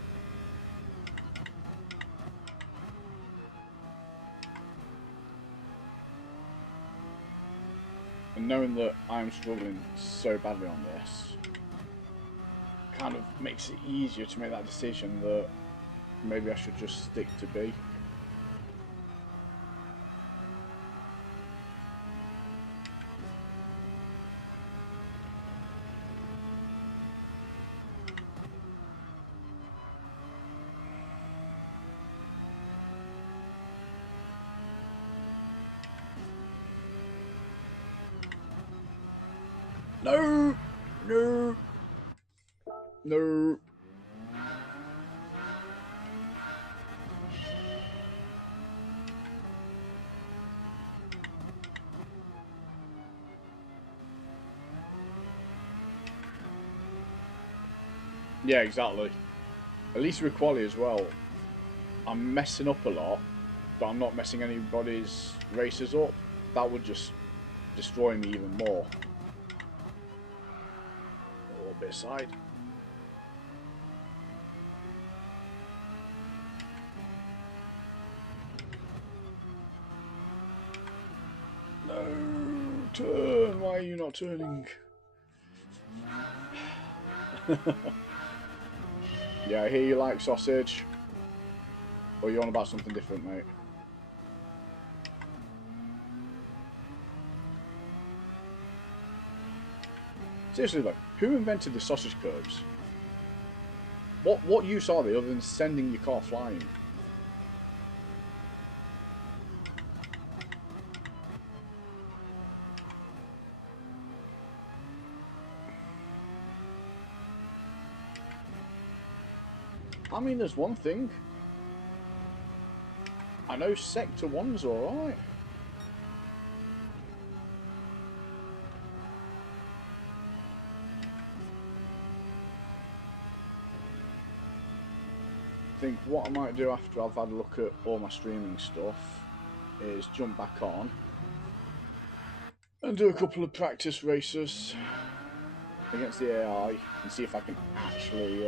And knowing that I'm struggling so badly on this kind of makes it easier to make that decision that maybe I should just stick to B. No! No! No! Yeah, exactly. At least with quali as well, I'm messing up a lot, but I'm not messing anybody's races up. That would just destroy me even more. A little bit aside. No, turn. Why are you not turning? Yeah, I hear you like sausage. Or you on about something different, mate? Seriously though, who invented the sausage curbs? What use are they other than sending your car flying? I mean, there's one thing. I know Sector 1's alright. I think what I might do after I've had a look at all my streaming stuff is jump back on and do a couple of practice races against the AI and see if I can actually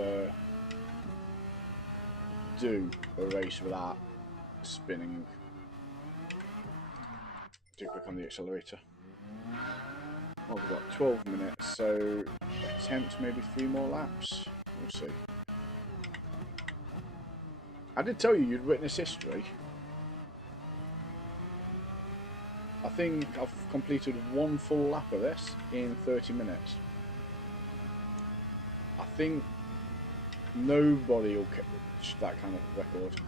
do a race without spinning. Do click on the accelerator. Well, we've got 12 minutes, so attempt maybe 3 more laps. We'll see. I did tell you you'd witness history. I think I've completed 1 full lap of this in 30 minutes. I think nobody will catch that kind of record.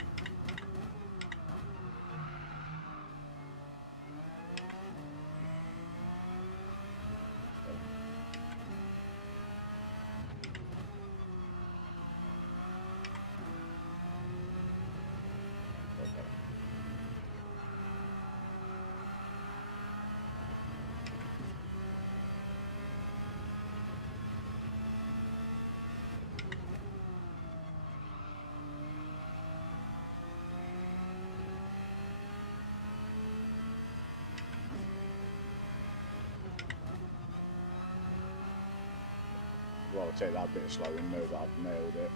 Well, I'll take that a bit slower and know that I've nailed it.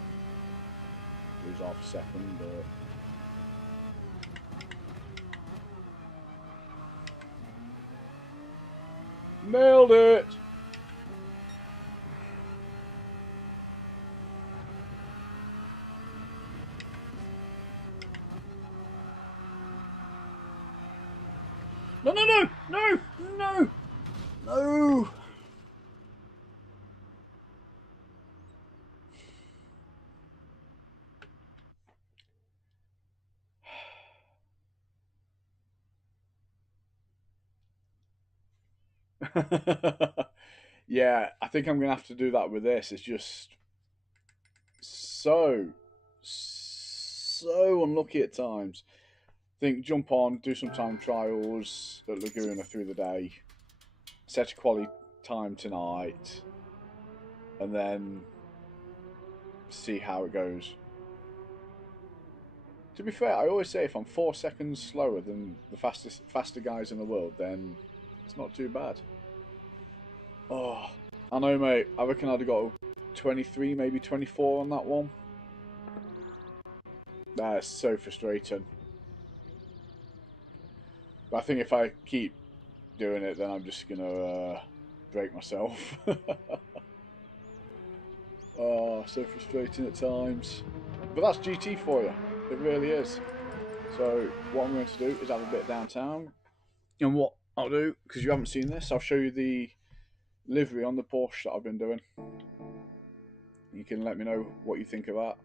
Lose half a second, but nailed it! No, no, no! No! No! No! Yeah, I think I'm going to have to do that with this. It's just so unlucky at times. Think jump on, do some time trials at Laguna through the day, set a quality time tonight, and then see how it goes. To be fair, I always say if I'm 4 seconds slower than the faster guys in the world, then it's not too bad. Oh, I know, mate. I reckon I'd have got 23, maybe 24 on that one. That's so frustrating. But I think if I keep doing it, then I'm just going to break myself. Oh, so frustrating at times. But that's GT for you. It really is. So what I'm going to do is have a bit downtown. And what I'll do, because you haven't seen this, I'll show you the livery on the Porsche that I've been doing. You can let me know what you think of that.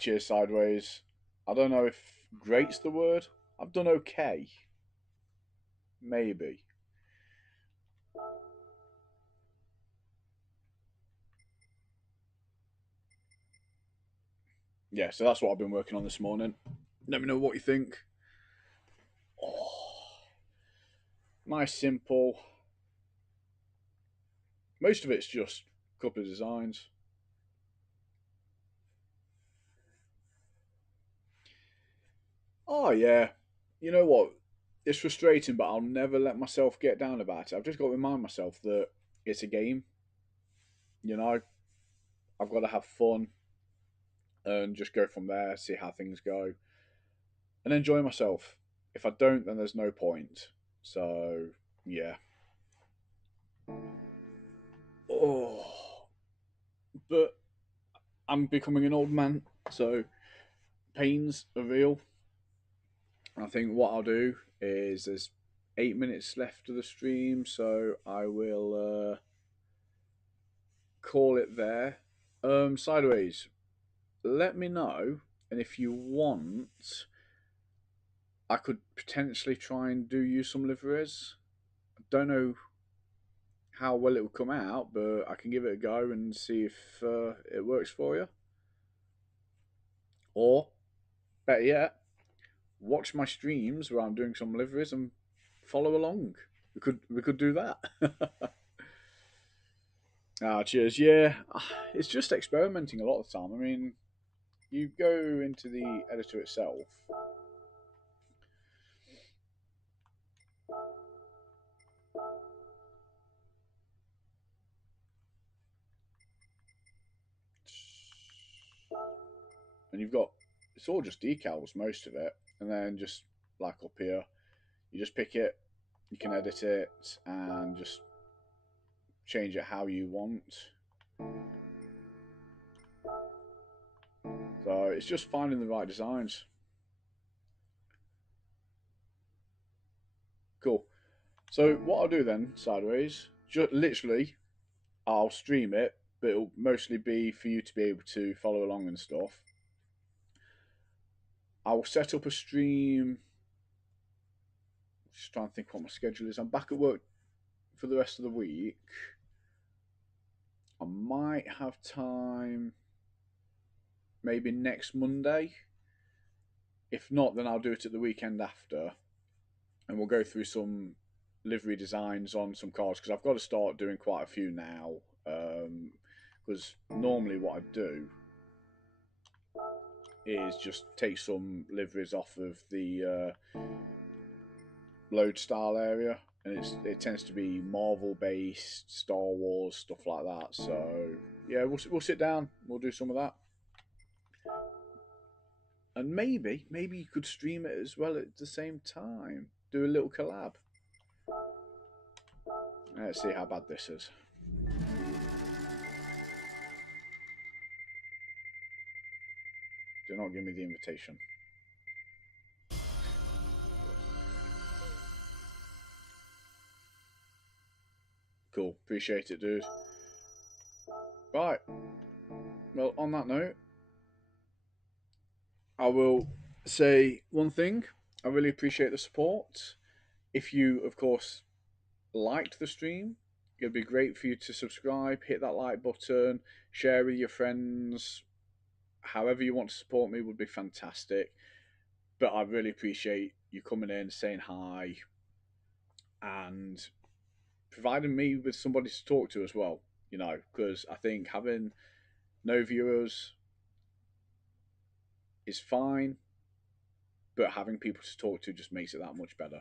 Cheers sideways. I don't know if great's the word. I've done okay. Maybe. Yeah, so that's what I've been working on this morning. Let me know what you think. Oh, nice, simple. most of it's just a couple of designs. Oh yeah, you know what? It's frustrating, but I'll never let myself get down about it. I've just got to remind myself that it's a game. You know, I've got to have fun and just go from there, see how things go, and enjoy myself. If I don't, then there's no point. So yeah. Oh, but I'm becoming an old man, so pains are real. I think what I'll do is there's 8 minutes left of the stream, so I will call it there. Sideways, let me know, and if you want, I could potentially try and do you some liveries. I don't know how well it will come out, but I can give it a go and see if it works for you. Or, better yet, watch my streams where I'm doing some liveries and follow along. We could do that. Cheers. Yeah, it's just experimenting a lot of the time. I mean, you go into the editor itself. And you've got, it's all just decals, most of it. And then just like up here, you just pick it, you can edit it and just change it how you want. So it's just finding the right designs. Cool. So what I'll do then, sideways, just literally, I'll stream it, but it'll mostly be for you to be able to follow along and stuff. I'll set up a stream. Just trying to think what my schedule is. I'm back at work for the rest of the week. I might have time maybe next Monday. If not, then I'll do it at the weekend after. And we'll go through some livery designs on some cars, because I've got to start doing quite a few now. Because normally what I do is just take some liveries off of the load style area, and it tends to be Marvel based, Star Wars, stuff like that. So yeah, we'll sit down, we'll do some of that, and maybe you could stream it as well at the same time, do a little collab. Let's see how bad this is. Do not give me the invitation. Cool, appreciate it, dude. Right, well, on that note, I will say one thing. I really appreciate the support. If you, of course, liked the stream, it'd be great for you to subscribe, hit that like button, share with your friends. However you want to support me would be fantastic. But I really appreciate you coming in, saying hi, and providing me with somebody to talk to as well. You know, because I think having no viewers is fine, but having people to talk to just makes it that much better.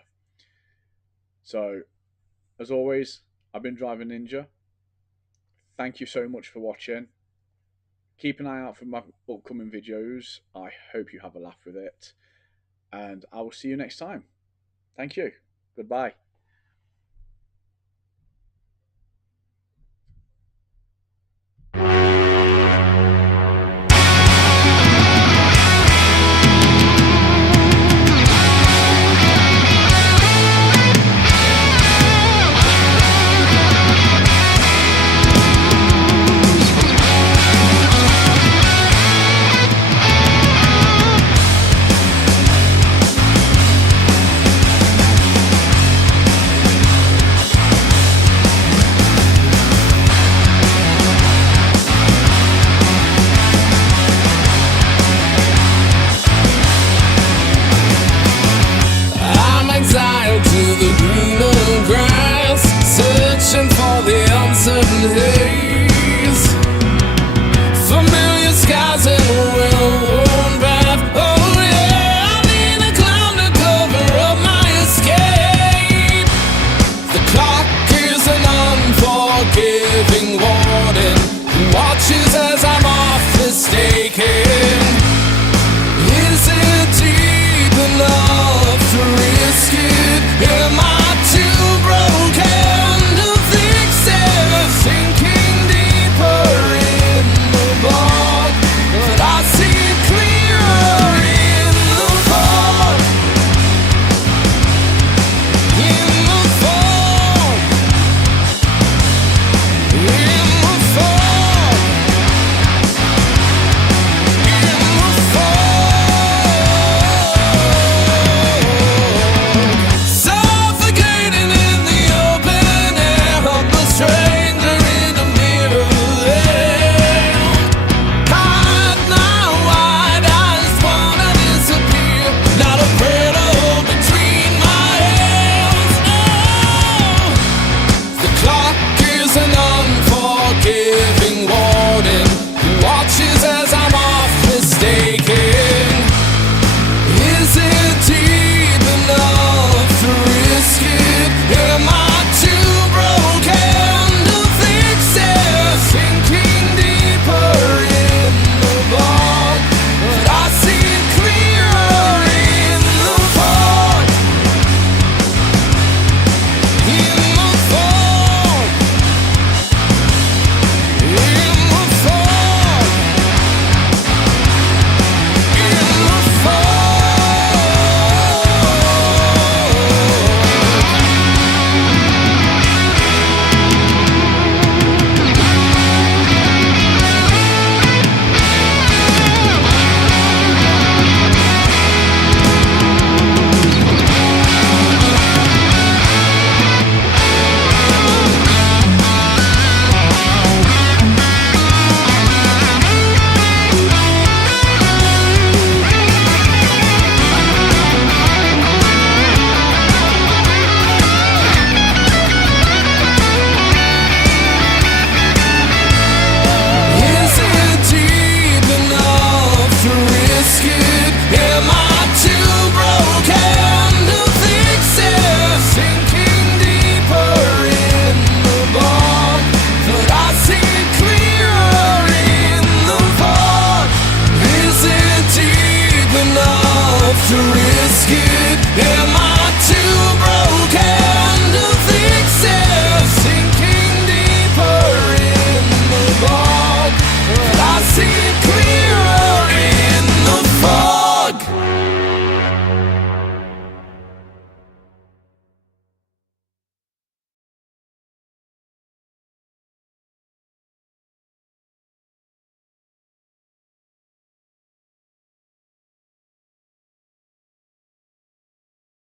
So, as always, I've been Driving Ninja. Thank you so much for watching. Keep an eye out for my upcoming videos. I hope you have a laugh with it. And I will see you next time. Thank you. Goodbye. enough to risk it. Am I